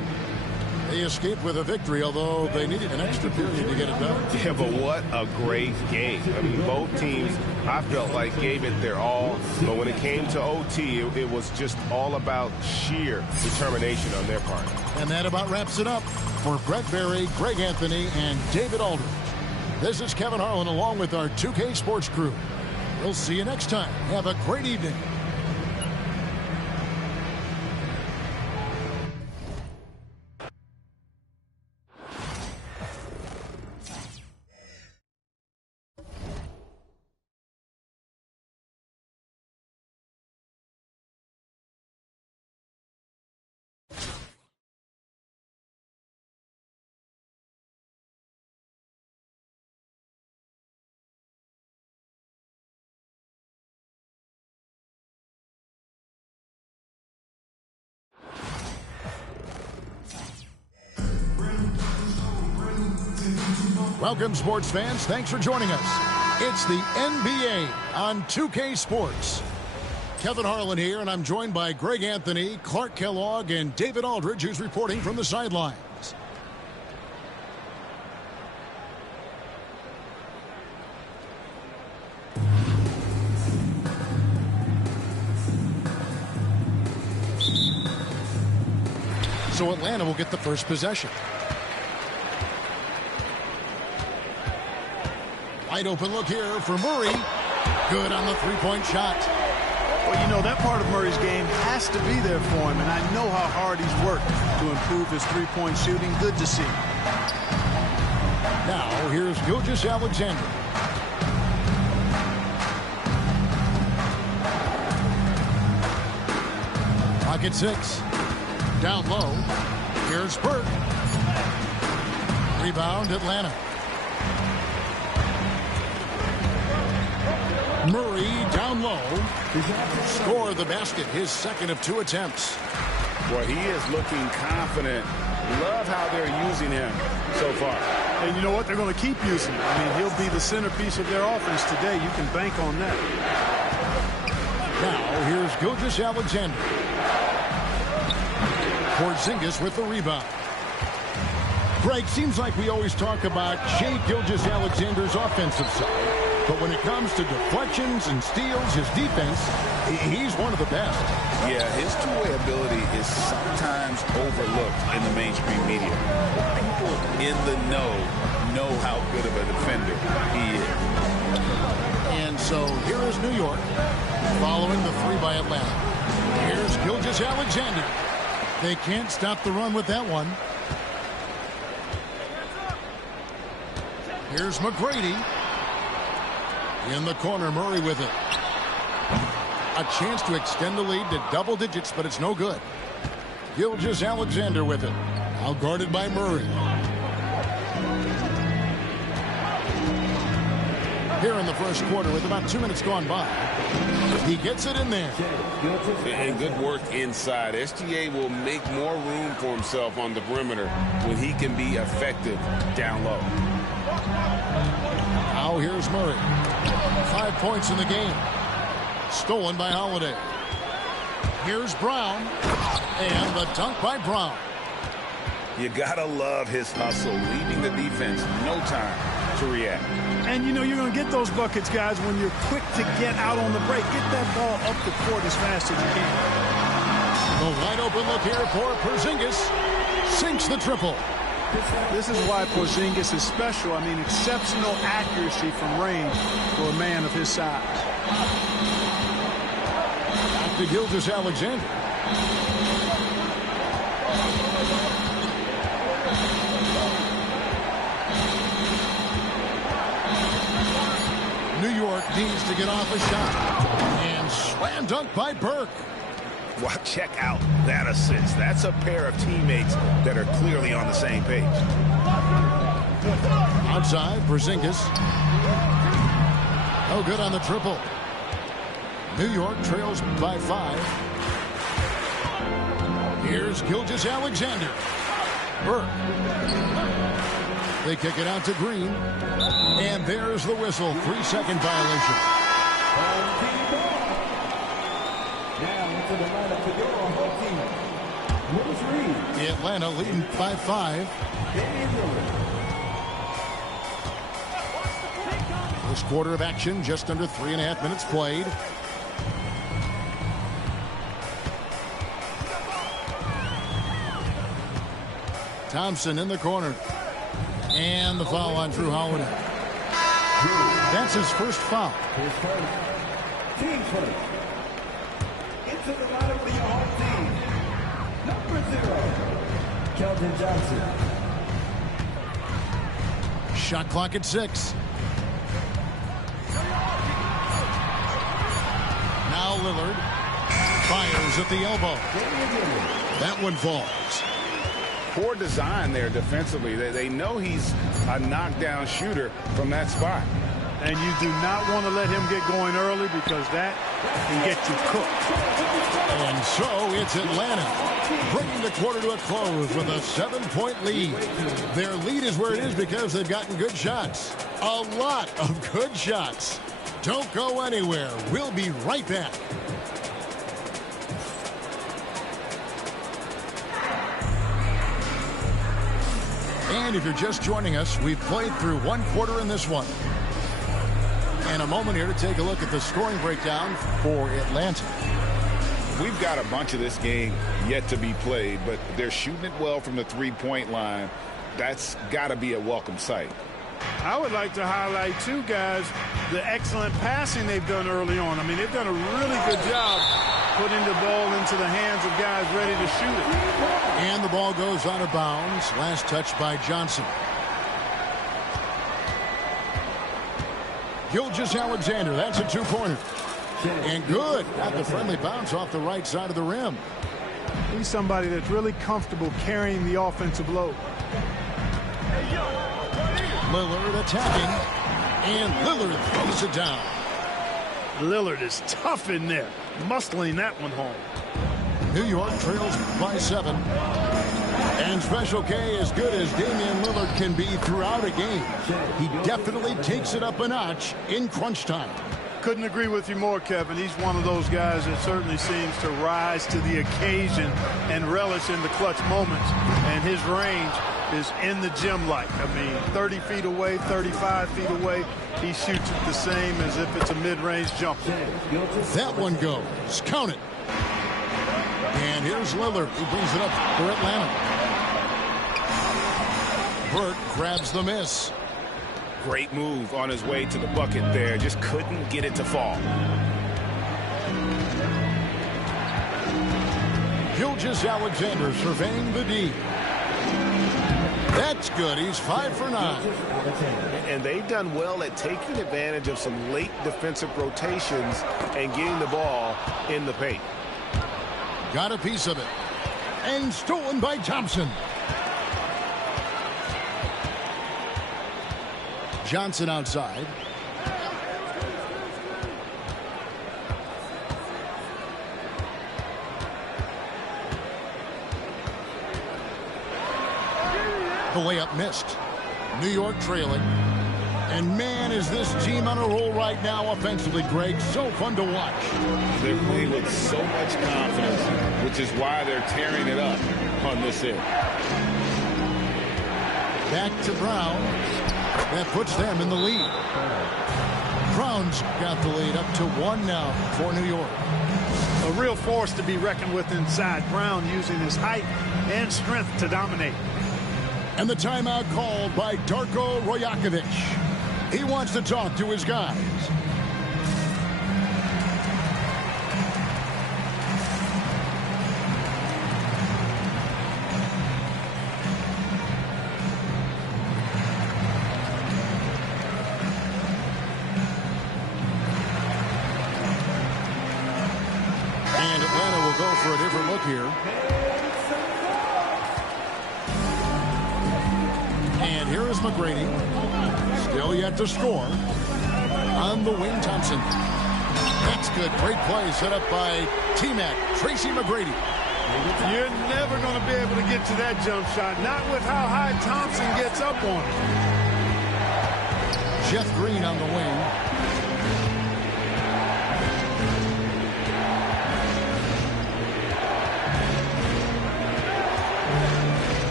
They escaped with a victory, although they needed an extra period to get it done. Yeah, but what a great game. I mean, both teams, I felt like, gave it their all. But when it came to OT, it was just all about sheer determination on their part. And that about wraps it up for Brett Berry, Greg Anthony, and David Aldridge. This is Kevin Harlan along with our 2K Sports crew. We'll see you next time. Have a great evening. Welcome, sports fans. Thanks for joining us. It's the NBA on 2K Sports. Kevin Harlan here, and I'm joined by Greg Anthony, Clark Kellogg, and David Aldridge, who's reporting from the sidelines. So Atlanta will get the first possession. Wide open look here for Murray. Good on the three-point shot. Well, you know, that part of Murray's game has to be there for him, and I know how hard he's worked to improve his three-point shooting. Good to see. Now, here's Gilgeous-Alexander. Pocket 6. Down low. Here's Burke. Rebound, Atlanta. Murray down low. Score the basket, his second of 2 attempts. Boy, he is looking confident. Love how they're using him so far. And you know what? They're going to keep using him. I mean, he'll be the centerpiece of their offense today. You can bank on that. Now, here's Gilgeous-Alexander. Porzingis with the rebound. Greg, seems like we always talk about Shai Gilgeous-Alexander's offensive side. But when it comes to deflections and steals, his defense, he's one of the best. Yeah, his two-way ability is sometimes overlooked in the mainstream media. People in the know how good of a defender he is. And so here is New York following the 3 by Atlanta. Here's Gilgeous-Alexander. They can't stop the run with that one. Here's McGrady. In the corner, Murray with it. A chance to extend the lead to double digits, but it's no good. Gilgeous-Alexander with it. Now guarded by Murray. Here in the first quarter with about 2 minutes gone by. He gets it in there. And good work inside. SGA will make more room for himself on the perimeter when he can be effective down low. Now here's Murray. 5 points in the game. Stolen by Holiday. Here's Brown. And the dunk by Brown. You gotta love his hustle, leaving the defense no time to react. And you know you're going to get those buckets, guys, when you're quick to get out on the break. Get that ball up the court as fast as you can. The wide open look here for Porzingis. Sinks the triple. This is why Porzingis is special. I mean, exceptional accuracy from range for a man of his size. Back to Gilgeous-Alexander. New York needs to get off a shot. And slam dunk by Burke. Well, check out that assist. That's a pair of teammates that are clearly on the same page. Outside, Porzingis. No good on the triple. New York trails by 5. Here's Gilgeous-Alexander. Burke. They kick it out to Green. And there's the whistle. 3-second violation. Atlanta leading by 5. First quarter of action, just under 3.5 minutes played. Thompson in the corner. And the foul on Drew Holiday. That's his first foul. Team first. Into the lineup for your home team. Number 0, Keldon Johnson. Shot clock at 6. Now Lillard fires at the elbow. That one falls. Poor design there defensively. They know he's a knockdown shooter from that spot. And you do not want to let him get going early because that can get you cooked. And so it's Atlanta bringing the quarter to a close with a 7-point lead. Their lead is where it is because they've gotten good shots. A lot of good shots. Don't go anywhere. We'll be right back. And if you're just joining us, we've played through one quarter in this one. And a moment here to take a look at the scoring breakdown for Atlanta. We've got a bunch of this game yet to be played, but they're shooting it well from the three-point line. That's got to be a welcome sight. I would like to highlight, too, guys, the excellent passing they've done early on. I mean, they've done a really good job putting the ball into the hands of guys ready to shoot it. And the ball goes out of bounds. Last touch by Johnson. Gilgeous-Alexander, that's a 2-pointer. And good at the friendly bounce off the right side of the rim. He's somebody that's really comfortable carrying the offensive load. Lillard attacking. And Lillard throws it down. Lillard is tough in there, muscling that one home. New York trails by 7. And Special K, as good as Damian Lillard can be throughout a game, he definitely takes it up a notch in crunch time. Couldn't agree with you more, Kevin. He's one of those guys that certainly seems to rise to the occasion and relish in the clutch moments. And his range is in the gym like. I mean, 30 feet away, 35 feet away, he shoots it the same as if it's a mid-range jumper. That one goes. Count it. And here's Lillard, who brings it up for Atlanta. Burke grabs the miss. Great move on his way to the bucket there. Just couldn't get it to fall. Gilgeous-Alexander surveying the D. That's good. He's 5 for 9. And they've done well at taking advantage of some late defensive rotations and getting the ball in the paint. Got a piece of it. And stolen by Thompson. Johnson outside. The layup missed. New York trailing. And man, is this team on a roll right now offensively, Greg. So fun to watch. They're playing with so much confidence, which is why they're tearing it up on this end. Back to Brown. That puts them in the lead. Brown's got the lead up to 1 now for New York. A real force to be reckoned with inside. Brown using his height and strength to dominate. And the timeout called by Darko Rajakovic. He wants to talk to his guys. And Atlanta will go for a different look here. And here is McGrady. Still yet to score. On the wing, Thompson. That's good. Great play set up by T-Mac, Tracy McGrady. You're never going to be able to get to that jump shot. Not with how high Thompson gets up on it. Jeff Green on the wing.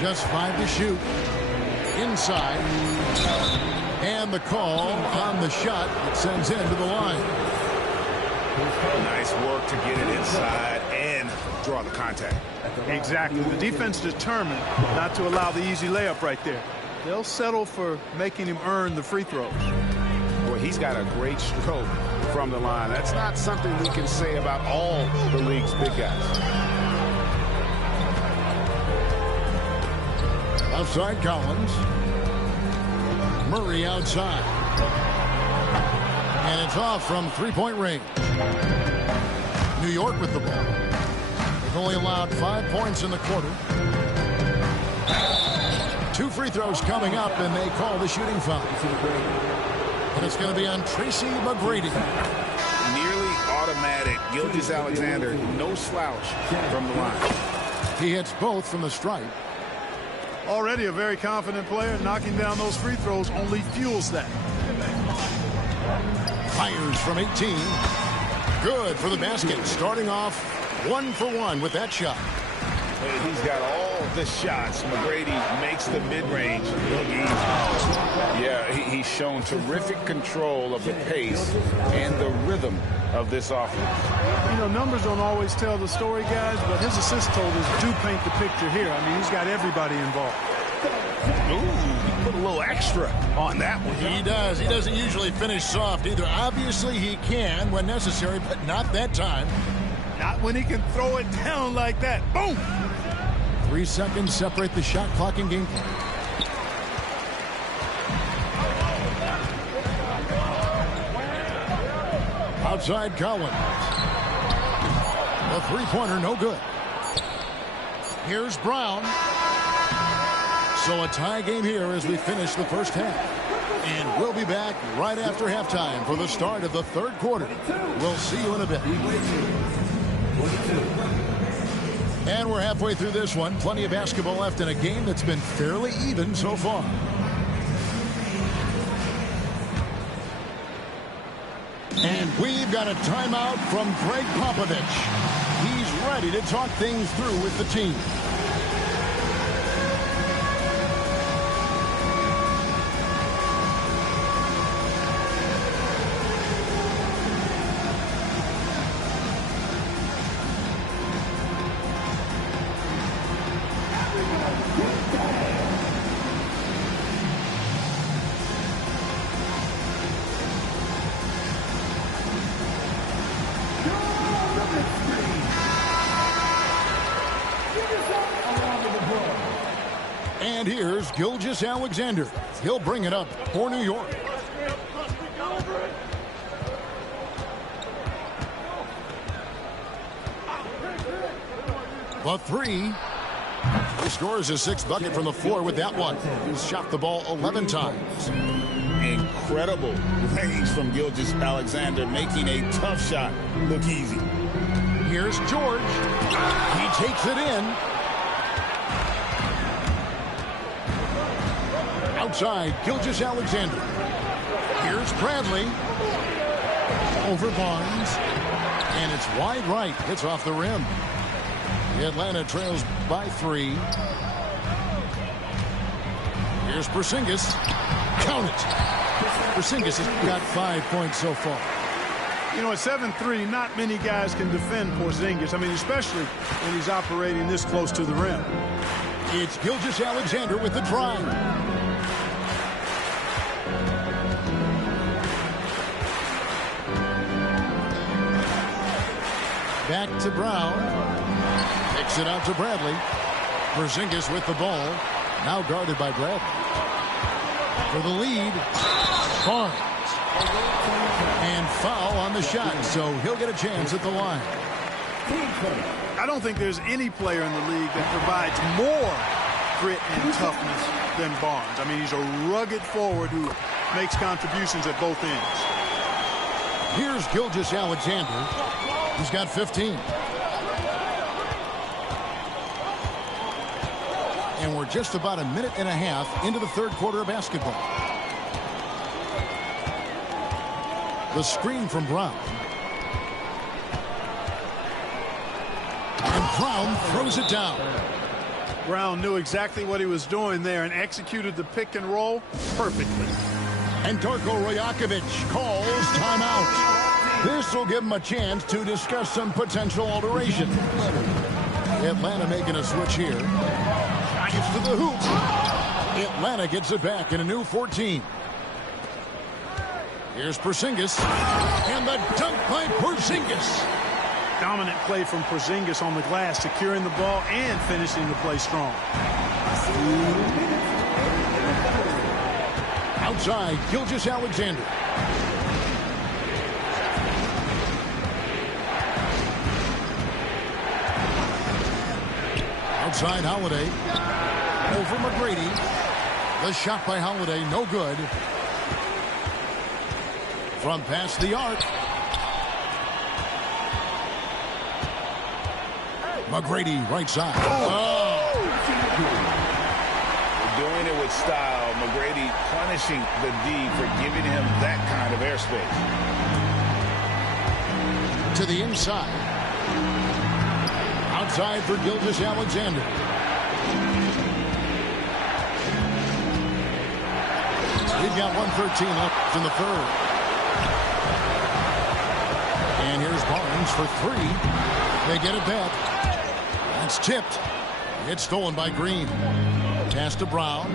Just 5 to shoot. Inside. And the call on the shot that sends him to the line. Nice work to get it inside and draw the contact. Exactly. The defense determined not to allow the easy layup right there. They'll settle for making him earn the free throws. Boy, he's got a great stroke from the line. That's not something we can say about all the league's big guys. Outside Collins. Murray outside. And it's off from three-point range. New York with the ball. They've only allowed 5 points in the quarter. 2 free throws coming up, and they call the shooting foul. And it's going to be on Tracy McGrady. Nearly automatic. Gilgeous-Alexander, no slouch from the line. He hits both from the stripe. Already a very confident player. Knocking down those free throws only fuels that. Fires from 18. Good for the basket. Starting off 1 for 1 with that shot. He's got all the shots. McGrady makes the mid-range look easy. Yeah, he's shown terrific control of the pace and the rhythm of this offense. You know, numbers don't always tell the story, guys, but his assist totals do paint the picture here. I mean, he's got everybody involved. Ooh, he put a little extra on that one. He does. He doesn't usually finish soft either. Obviously, he can when necessary, but not that time. Not when he can throw it down like that. Boom! 3 seconds separate the shot clock and game clock. Outside Collins. The three-pointer, no good. Here's Brown. So a tie game here as we finish the first half. And we'll be back right after halftime for the start of the third quarter. We'll see you in a bit. And we're halfway through this one. Plenty of basketball left in a game that's been fairly even so far. And we've got a timeout from Greg Popovich. He's ready to talk things through with the team. And here's Gilgeous-Alexander. He'll bring it up for New York. The three. He scores his 6th bucket from the floor with that one. He's shot the ball 11 times. Incredible range from Gilgeous-Alexander, making a tough shot look easy. Here's George. He takes it in. Outside, Gilgeous-Alexander. Here's Bradley. Over Barnes. And it's wide right. Hits off the rim. Atlanta trails by 3. Here's Porzingis. Count it. Porzingis has got 5 points so far. You know, at 7'3", not many guys can defend Porzingis. I mean, especially when he's operating this close to the rim. It's Gilgeous-Alexander with the drive. Back to Brown. Kicks it out to Bradley. Porzingis with the ball. Now guarded by Bradley. For the lead, Barnes. And foul on the shot, so he'll get a chance at the line. I don't think there's any player in the league that provides more grit and toughness than Barnes. I mean, he's a rugged forward who makes contributions at both ends. Here's Gilgeous-Alexander. He's got 15. And we're just about a minute and a half into the third quarter of basketball. The screen from Brown. And Brown throws it down. Brown knew exactly what he was doing there and executed the pick and roll perfectly. And Darko Rajakovic calls timeout. This will give him a chance to discuss some potential alterations. Atlanta making a switch here. Gets to the hoop. Atlanta gets it back in a new 14. Here's Porzingis. And the dunk by Porzingis. Dominant play from Porzingis on the glass, securing the ball and finishing the play strong. Outside, Gilgeous-Alexander. Outside, Holiday. Over McGrady. The shot by Holiday, no good. From past the arc. McGrady, right side. Oh! Doing it with style. McGrady punishing the D for giving him that kind of airspace. To the inside. Outside for Gilgeous-Alexander. We've got 1:13 left in the third. And here's Barnes for 3. They get it back. That's tipped. It's stolen by Green. Pass to Brown.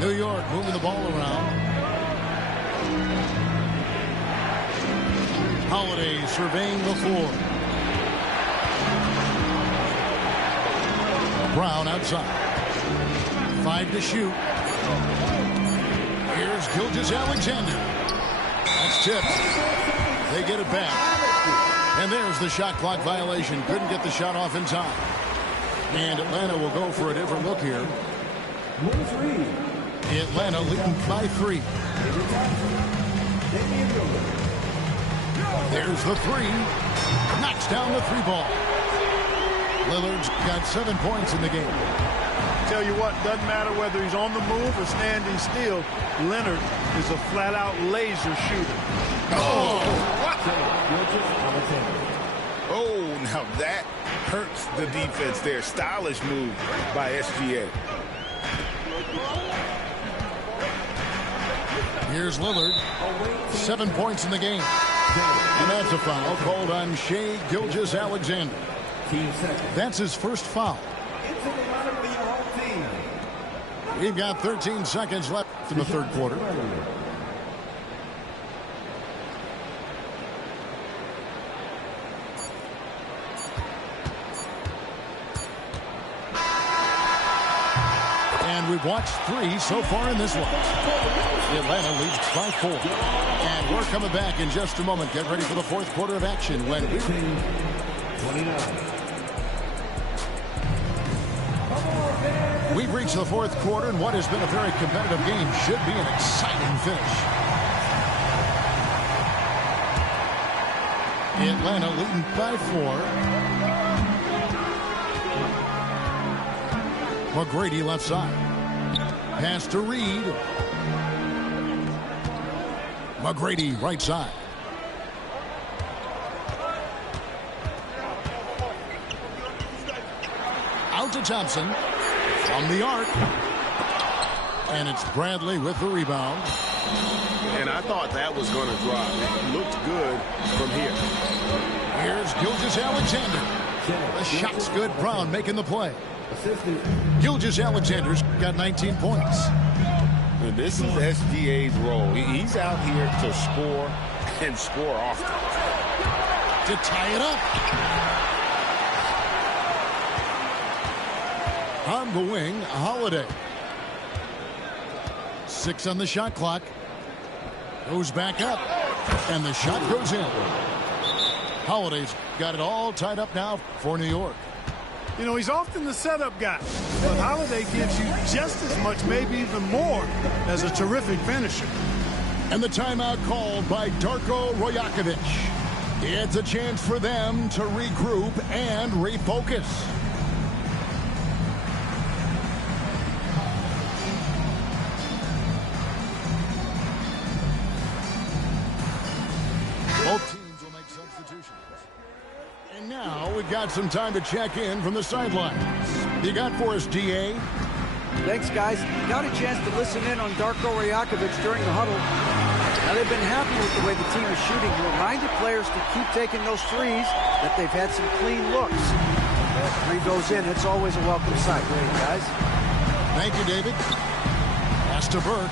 New York moving the ball around. Holiday surveying the floor. Brown outside. 5 to shoot. Here's Gilgeous-Alexander. That's tipped. They get it back. And there's the shot clock violation. Couldn't get the shot off in time. And Atlanta will go for a different look here. Atlanta leading by 3. There's the 3. Knocks down the 3 ball. Lillard's got 7 points in the game. Tell you what, doesn't matter whether he's on the move or standing still. Leonard is a flat-out laser shooter. Oh, what? Oh, now that hurts the defense there. Stylish move by SGA. Here's Lillard. 7 points in the game. And that's a foul called on Shai Gilgeous-Alexander. That's his first foul. We've got 13 seconds left in the third quarter. And we've watched 3 so far in this one. Atlanta leads by 4. And we're coming back in just a moment. Get ready for the fourth quarter of action when we... 29. We've reached the fourth quarter, and what has been a very competitive game should be an exciting finish. Atlanta leading by 4. McGrady left side. pass to Reed. McGrady right side. Out to Thompson. From the arc. And it's Bradley with the rebound. And I thought that was going to drop. It looked good from here. Here's Gilgeous-Alexander. The shot's good. Brown making the play. Gilgeous-Alexander's got 19 points. And this is SGA's role. He's out here to score and score often. To tie it up. On the wing, Holiday. 6 on the shot clock. Goes back up. And the shot goes in. Holiday's got it all tied up now for New York. You know, he's often the setup guy, but Holiday gives you just as much, maybe even more, as a terrific finisher. And the timeout called by Darko Rajakovic. It's a chance for them to regroup and refocus. Both teams will make substitutions. And now we've got some time to check in from the sidelines. You got for us, DA? Thanks, guys. Got a chance to listen in on Darko Rajakovic during the huddle. Now, they've been happy with the way the team is shooting. He reminded players to keep taking those threes, that they've had some clean looks. That three goes in. It's always a welcome sight. Great, guys. Thank you, David. Pass to Burke.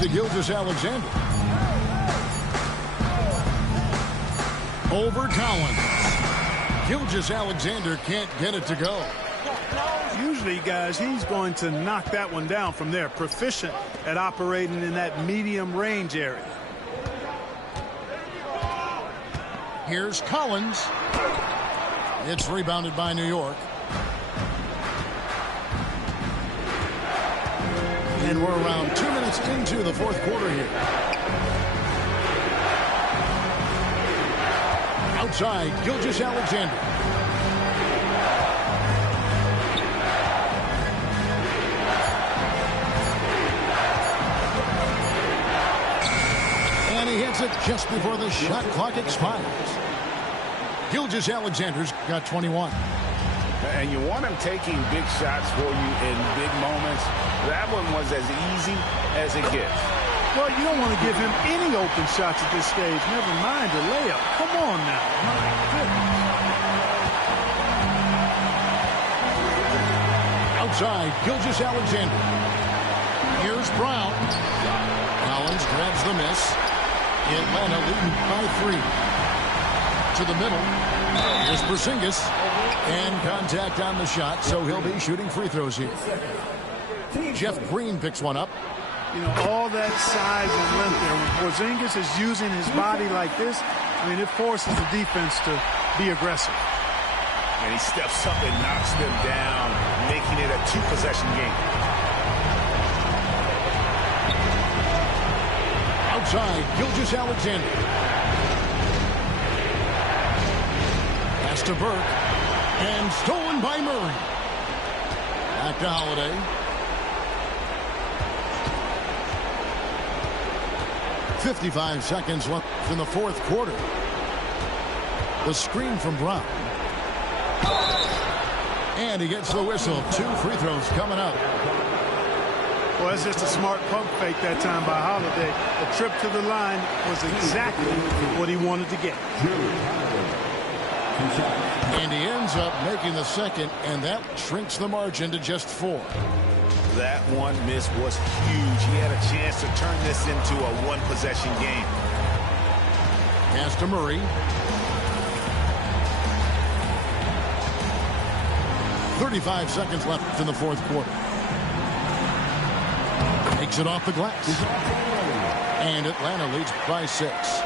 To Gilgeous-Alexander. Over Collins. Gilgeous-Alexander can't get it to go. Usually, guys, he's going to knock that one down from there. Proficient at operating in that medium range area. Here's Collins. It's rebounded by New York. And we're around 2 minutes into the fourth quarter here. Outside, Gilgeous-Alexander. And he hits it just before the shot clock expires. Gilgeous-Alexander's got 21. And you want him taking big shots for you in big moments. That one was as easy as it gets. Well, you don't want to give him any open shots at this stage. Never mind a layup. Come on now. My goodness. Outside, Gilgeous-Alexander. Here's Brown. Collins grabs the miss. Atlanta leading by 3. To the middle. Here's Porzingis. And contact on the shot, so he'll be shooting free throws here. Jeff Green picks one up. You know, all that size and length there. When Porzingis is using his body like this, I mean, it forces the defense to be aggressive. And he steps up and knocks them down, making it a 2-possession game. Outside, Gilgeous-Alexander. Pass to Burke. And stolen by Murray. Back to Holiday. .55 seconds left in the fourth quarter. The screen from Brown. And he gets the whistle. 2 free throws coming up. Well, that's just a smart pump fake that time by Holiday. The trip to the line was exactly what he wanted to get. And he ends up making the second, and that shrinks the margin to just 4. That one miss was huge. He had a chance to turn this into a 1-possession game. Pass to Murray. .35 seconds left in the fourth quarter. Takes it off the glass. And Atlanta leads by 6.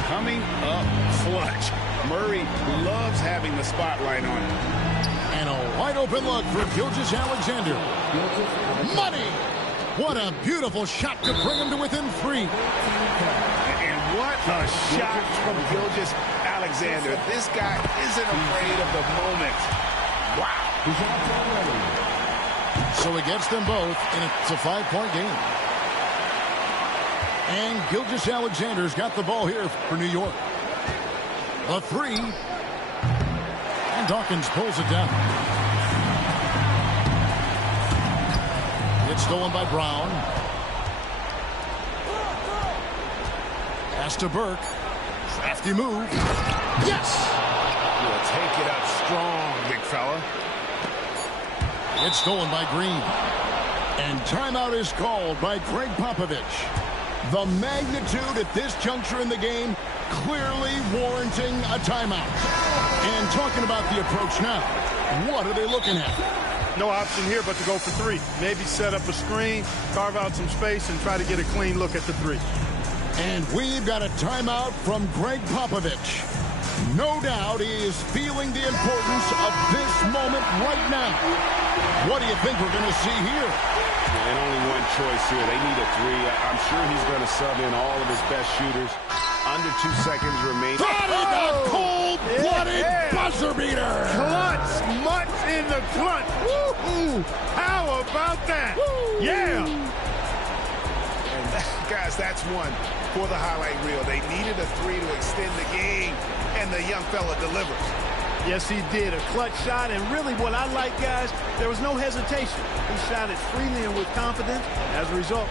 Coming up clutch. Murray loves having the spotlight on him. And a wide open look for Gilgeous-Alexander. Money! What a beautiful shot to bring him to within 3. And what A shot from Gilgeous Alexander. This guy isn't afraid of the moment. Wow. So he gets them both, and it's a 5-point game. And Gilgeous Alexander's got the ball here for New York. A three. And Dawkins pulls it down. It's stolen by Brown. Pass to Burke. Crafty move. Yes! He'll take it up strong, big fella. It's stolen by Green. And timeout is called by Greg Popovich. The magnitude at this juncture in the game clearly warranting a timeout. And talking about the approach now, what are they looking at? No option here but to go for three. Maybe set up a screen, carve out some space, and try to get a clean look at the three. And we've got a timeout from Greg Popovich. No doubt he is feeling the importance of this moment right now. What do you think we're going to see here? And only one choice here. They need a three. I'm sure he's going to sub in all of his best shooters. Under 2 seconds remaining. That is a cold-blooded buzzer beater. Clutch, much in the clutch. Woo-hoo. How about that? Woo. Yeah. And guys, that's one for the highlight reel. They needed a three to extend the game, and the young fella delivers. Yes, he did. A clutch shot, and really what I like, guys, there was no hesitation. He shot it freely and with confidence as a result.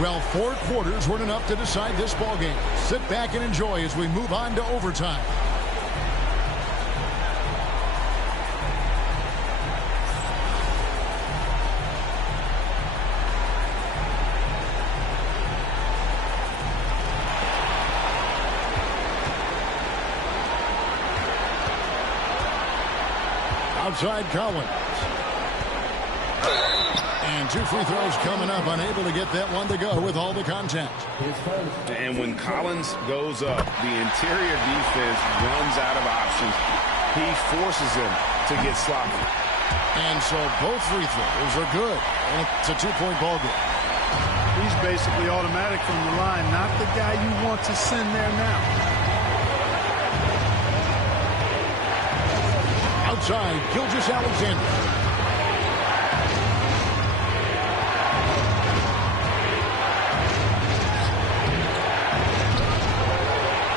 Well, 4 quarters weren't enough to decide this ball game. Sit back and enjoy as we move on to overtime. Outside Collins. And 2 free throws coming up, unable to get that one to go with all the contact. And when Collins goes up, the interior defense runs out of options. He forces him to get sloppy. And so both free throws are good. And it's a 2-point ball game. He's basically automatic from the line, not the guy you want to send there now. Outside, Gilgeous Alexander.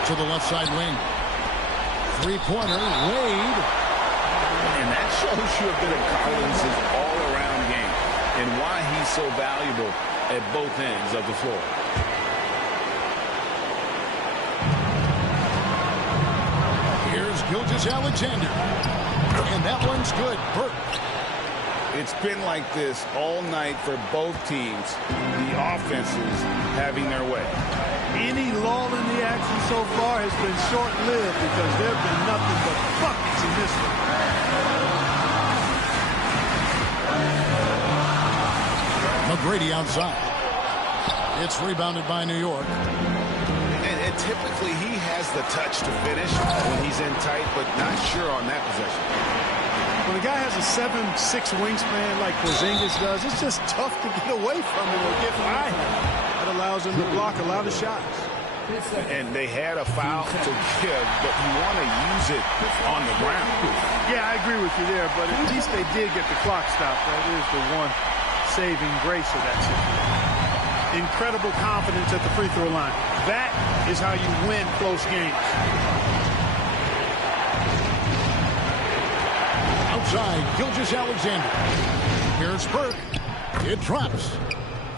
To the left side wing. 3-pointer, Wade. And that shows you a bit of Collins' all-around game and why he's so valuable at both ends of the floor. Here's Gilgeous Alexander. And that one's good. Burke. It's been like this all night for both teams. The offenses having their way. Any lull in the action so far has been short-lived because there have been nothing but buckets in this one. McGrady outside. It's rebounded by New York. And typically he has the touch to finish when he's in tight, but not sure on that possession. When a guy has a 7'6" wingspan like Porzingis does, it's just tough to get away from him or get by him. That allows him to block a lot of shots. And they had a foul to give, but you want to use it on the ground. Yeah, I agree with you there, but at least they did get the clock stopped. That is the one saving grace of that situation. Incredible confidence at the free throw line. That is how you win close games. Outside, Gilgeous Alexander. Here's Burke. It drops.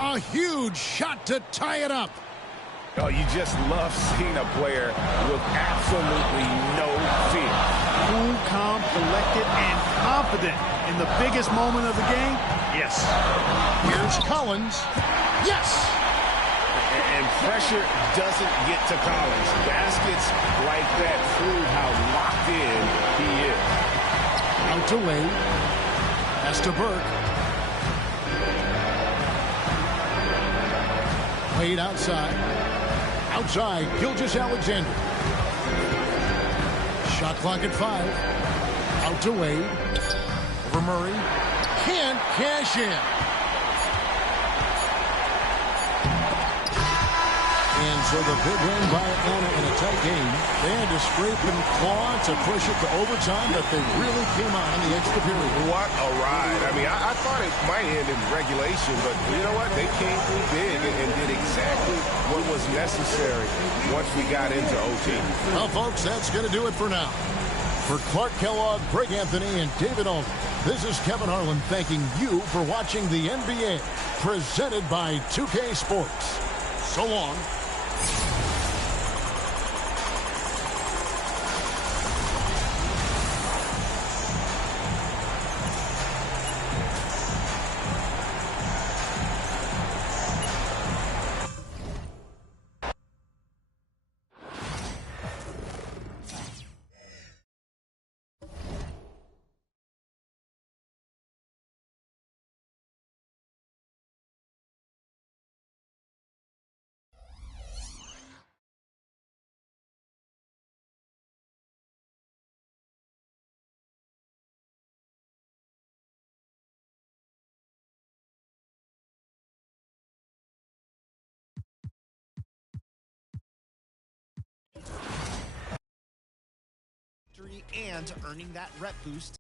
A huge shot to tie it up. Oh, you just love seeing a player with absolutely no fear. Cool, calm, collected, and confident in the biggest moment of the game. Yes. Here's Collins. Yes. And pressure doesn't get to Collins. Baskets like that prove how locked in he is. Out to Wade. Pass to Burke. Wade outside. Outside, Gilgeous Alexander. Shot clock at 5. Out to Wade. Over Murray. Can't cash in. for the big win by Atlanta in a tight game. They had to scrape and claw to push it to overtime, but they really came on in the extra period. What a ride. I mean, I thought it might end in regulation, but you know what? They came through big and did exactly what was necessary once we got into OT. Well, folks, that's going to do it for now. For Clark Kellogg, Greg Anthony, and David Aldridge, this is Kevin Harlan thanking you for watching the NBA, presented by 2K Sports. So long. And earning that rep boost.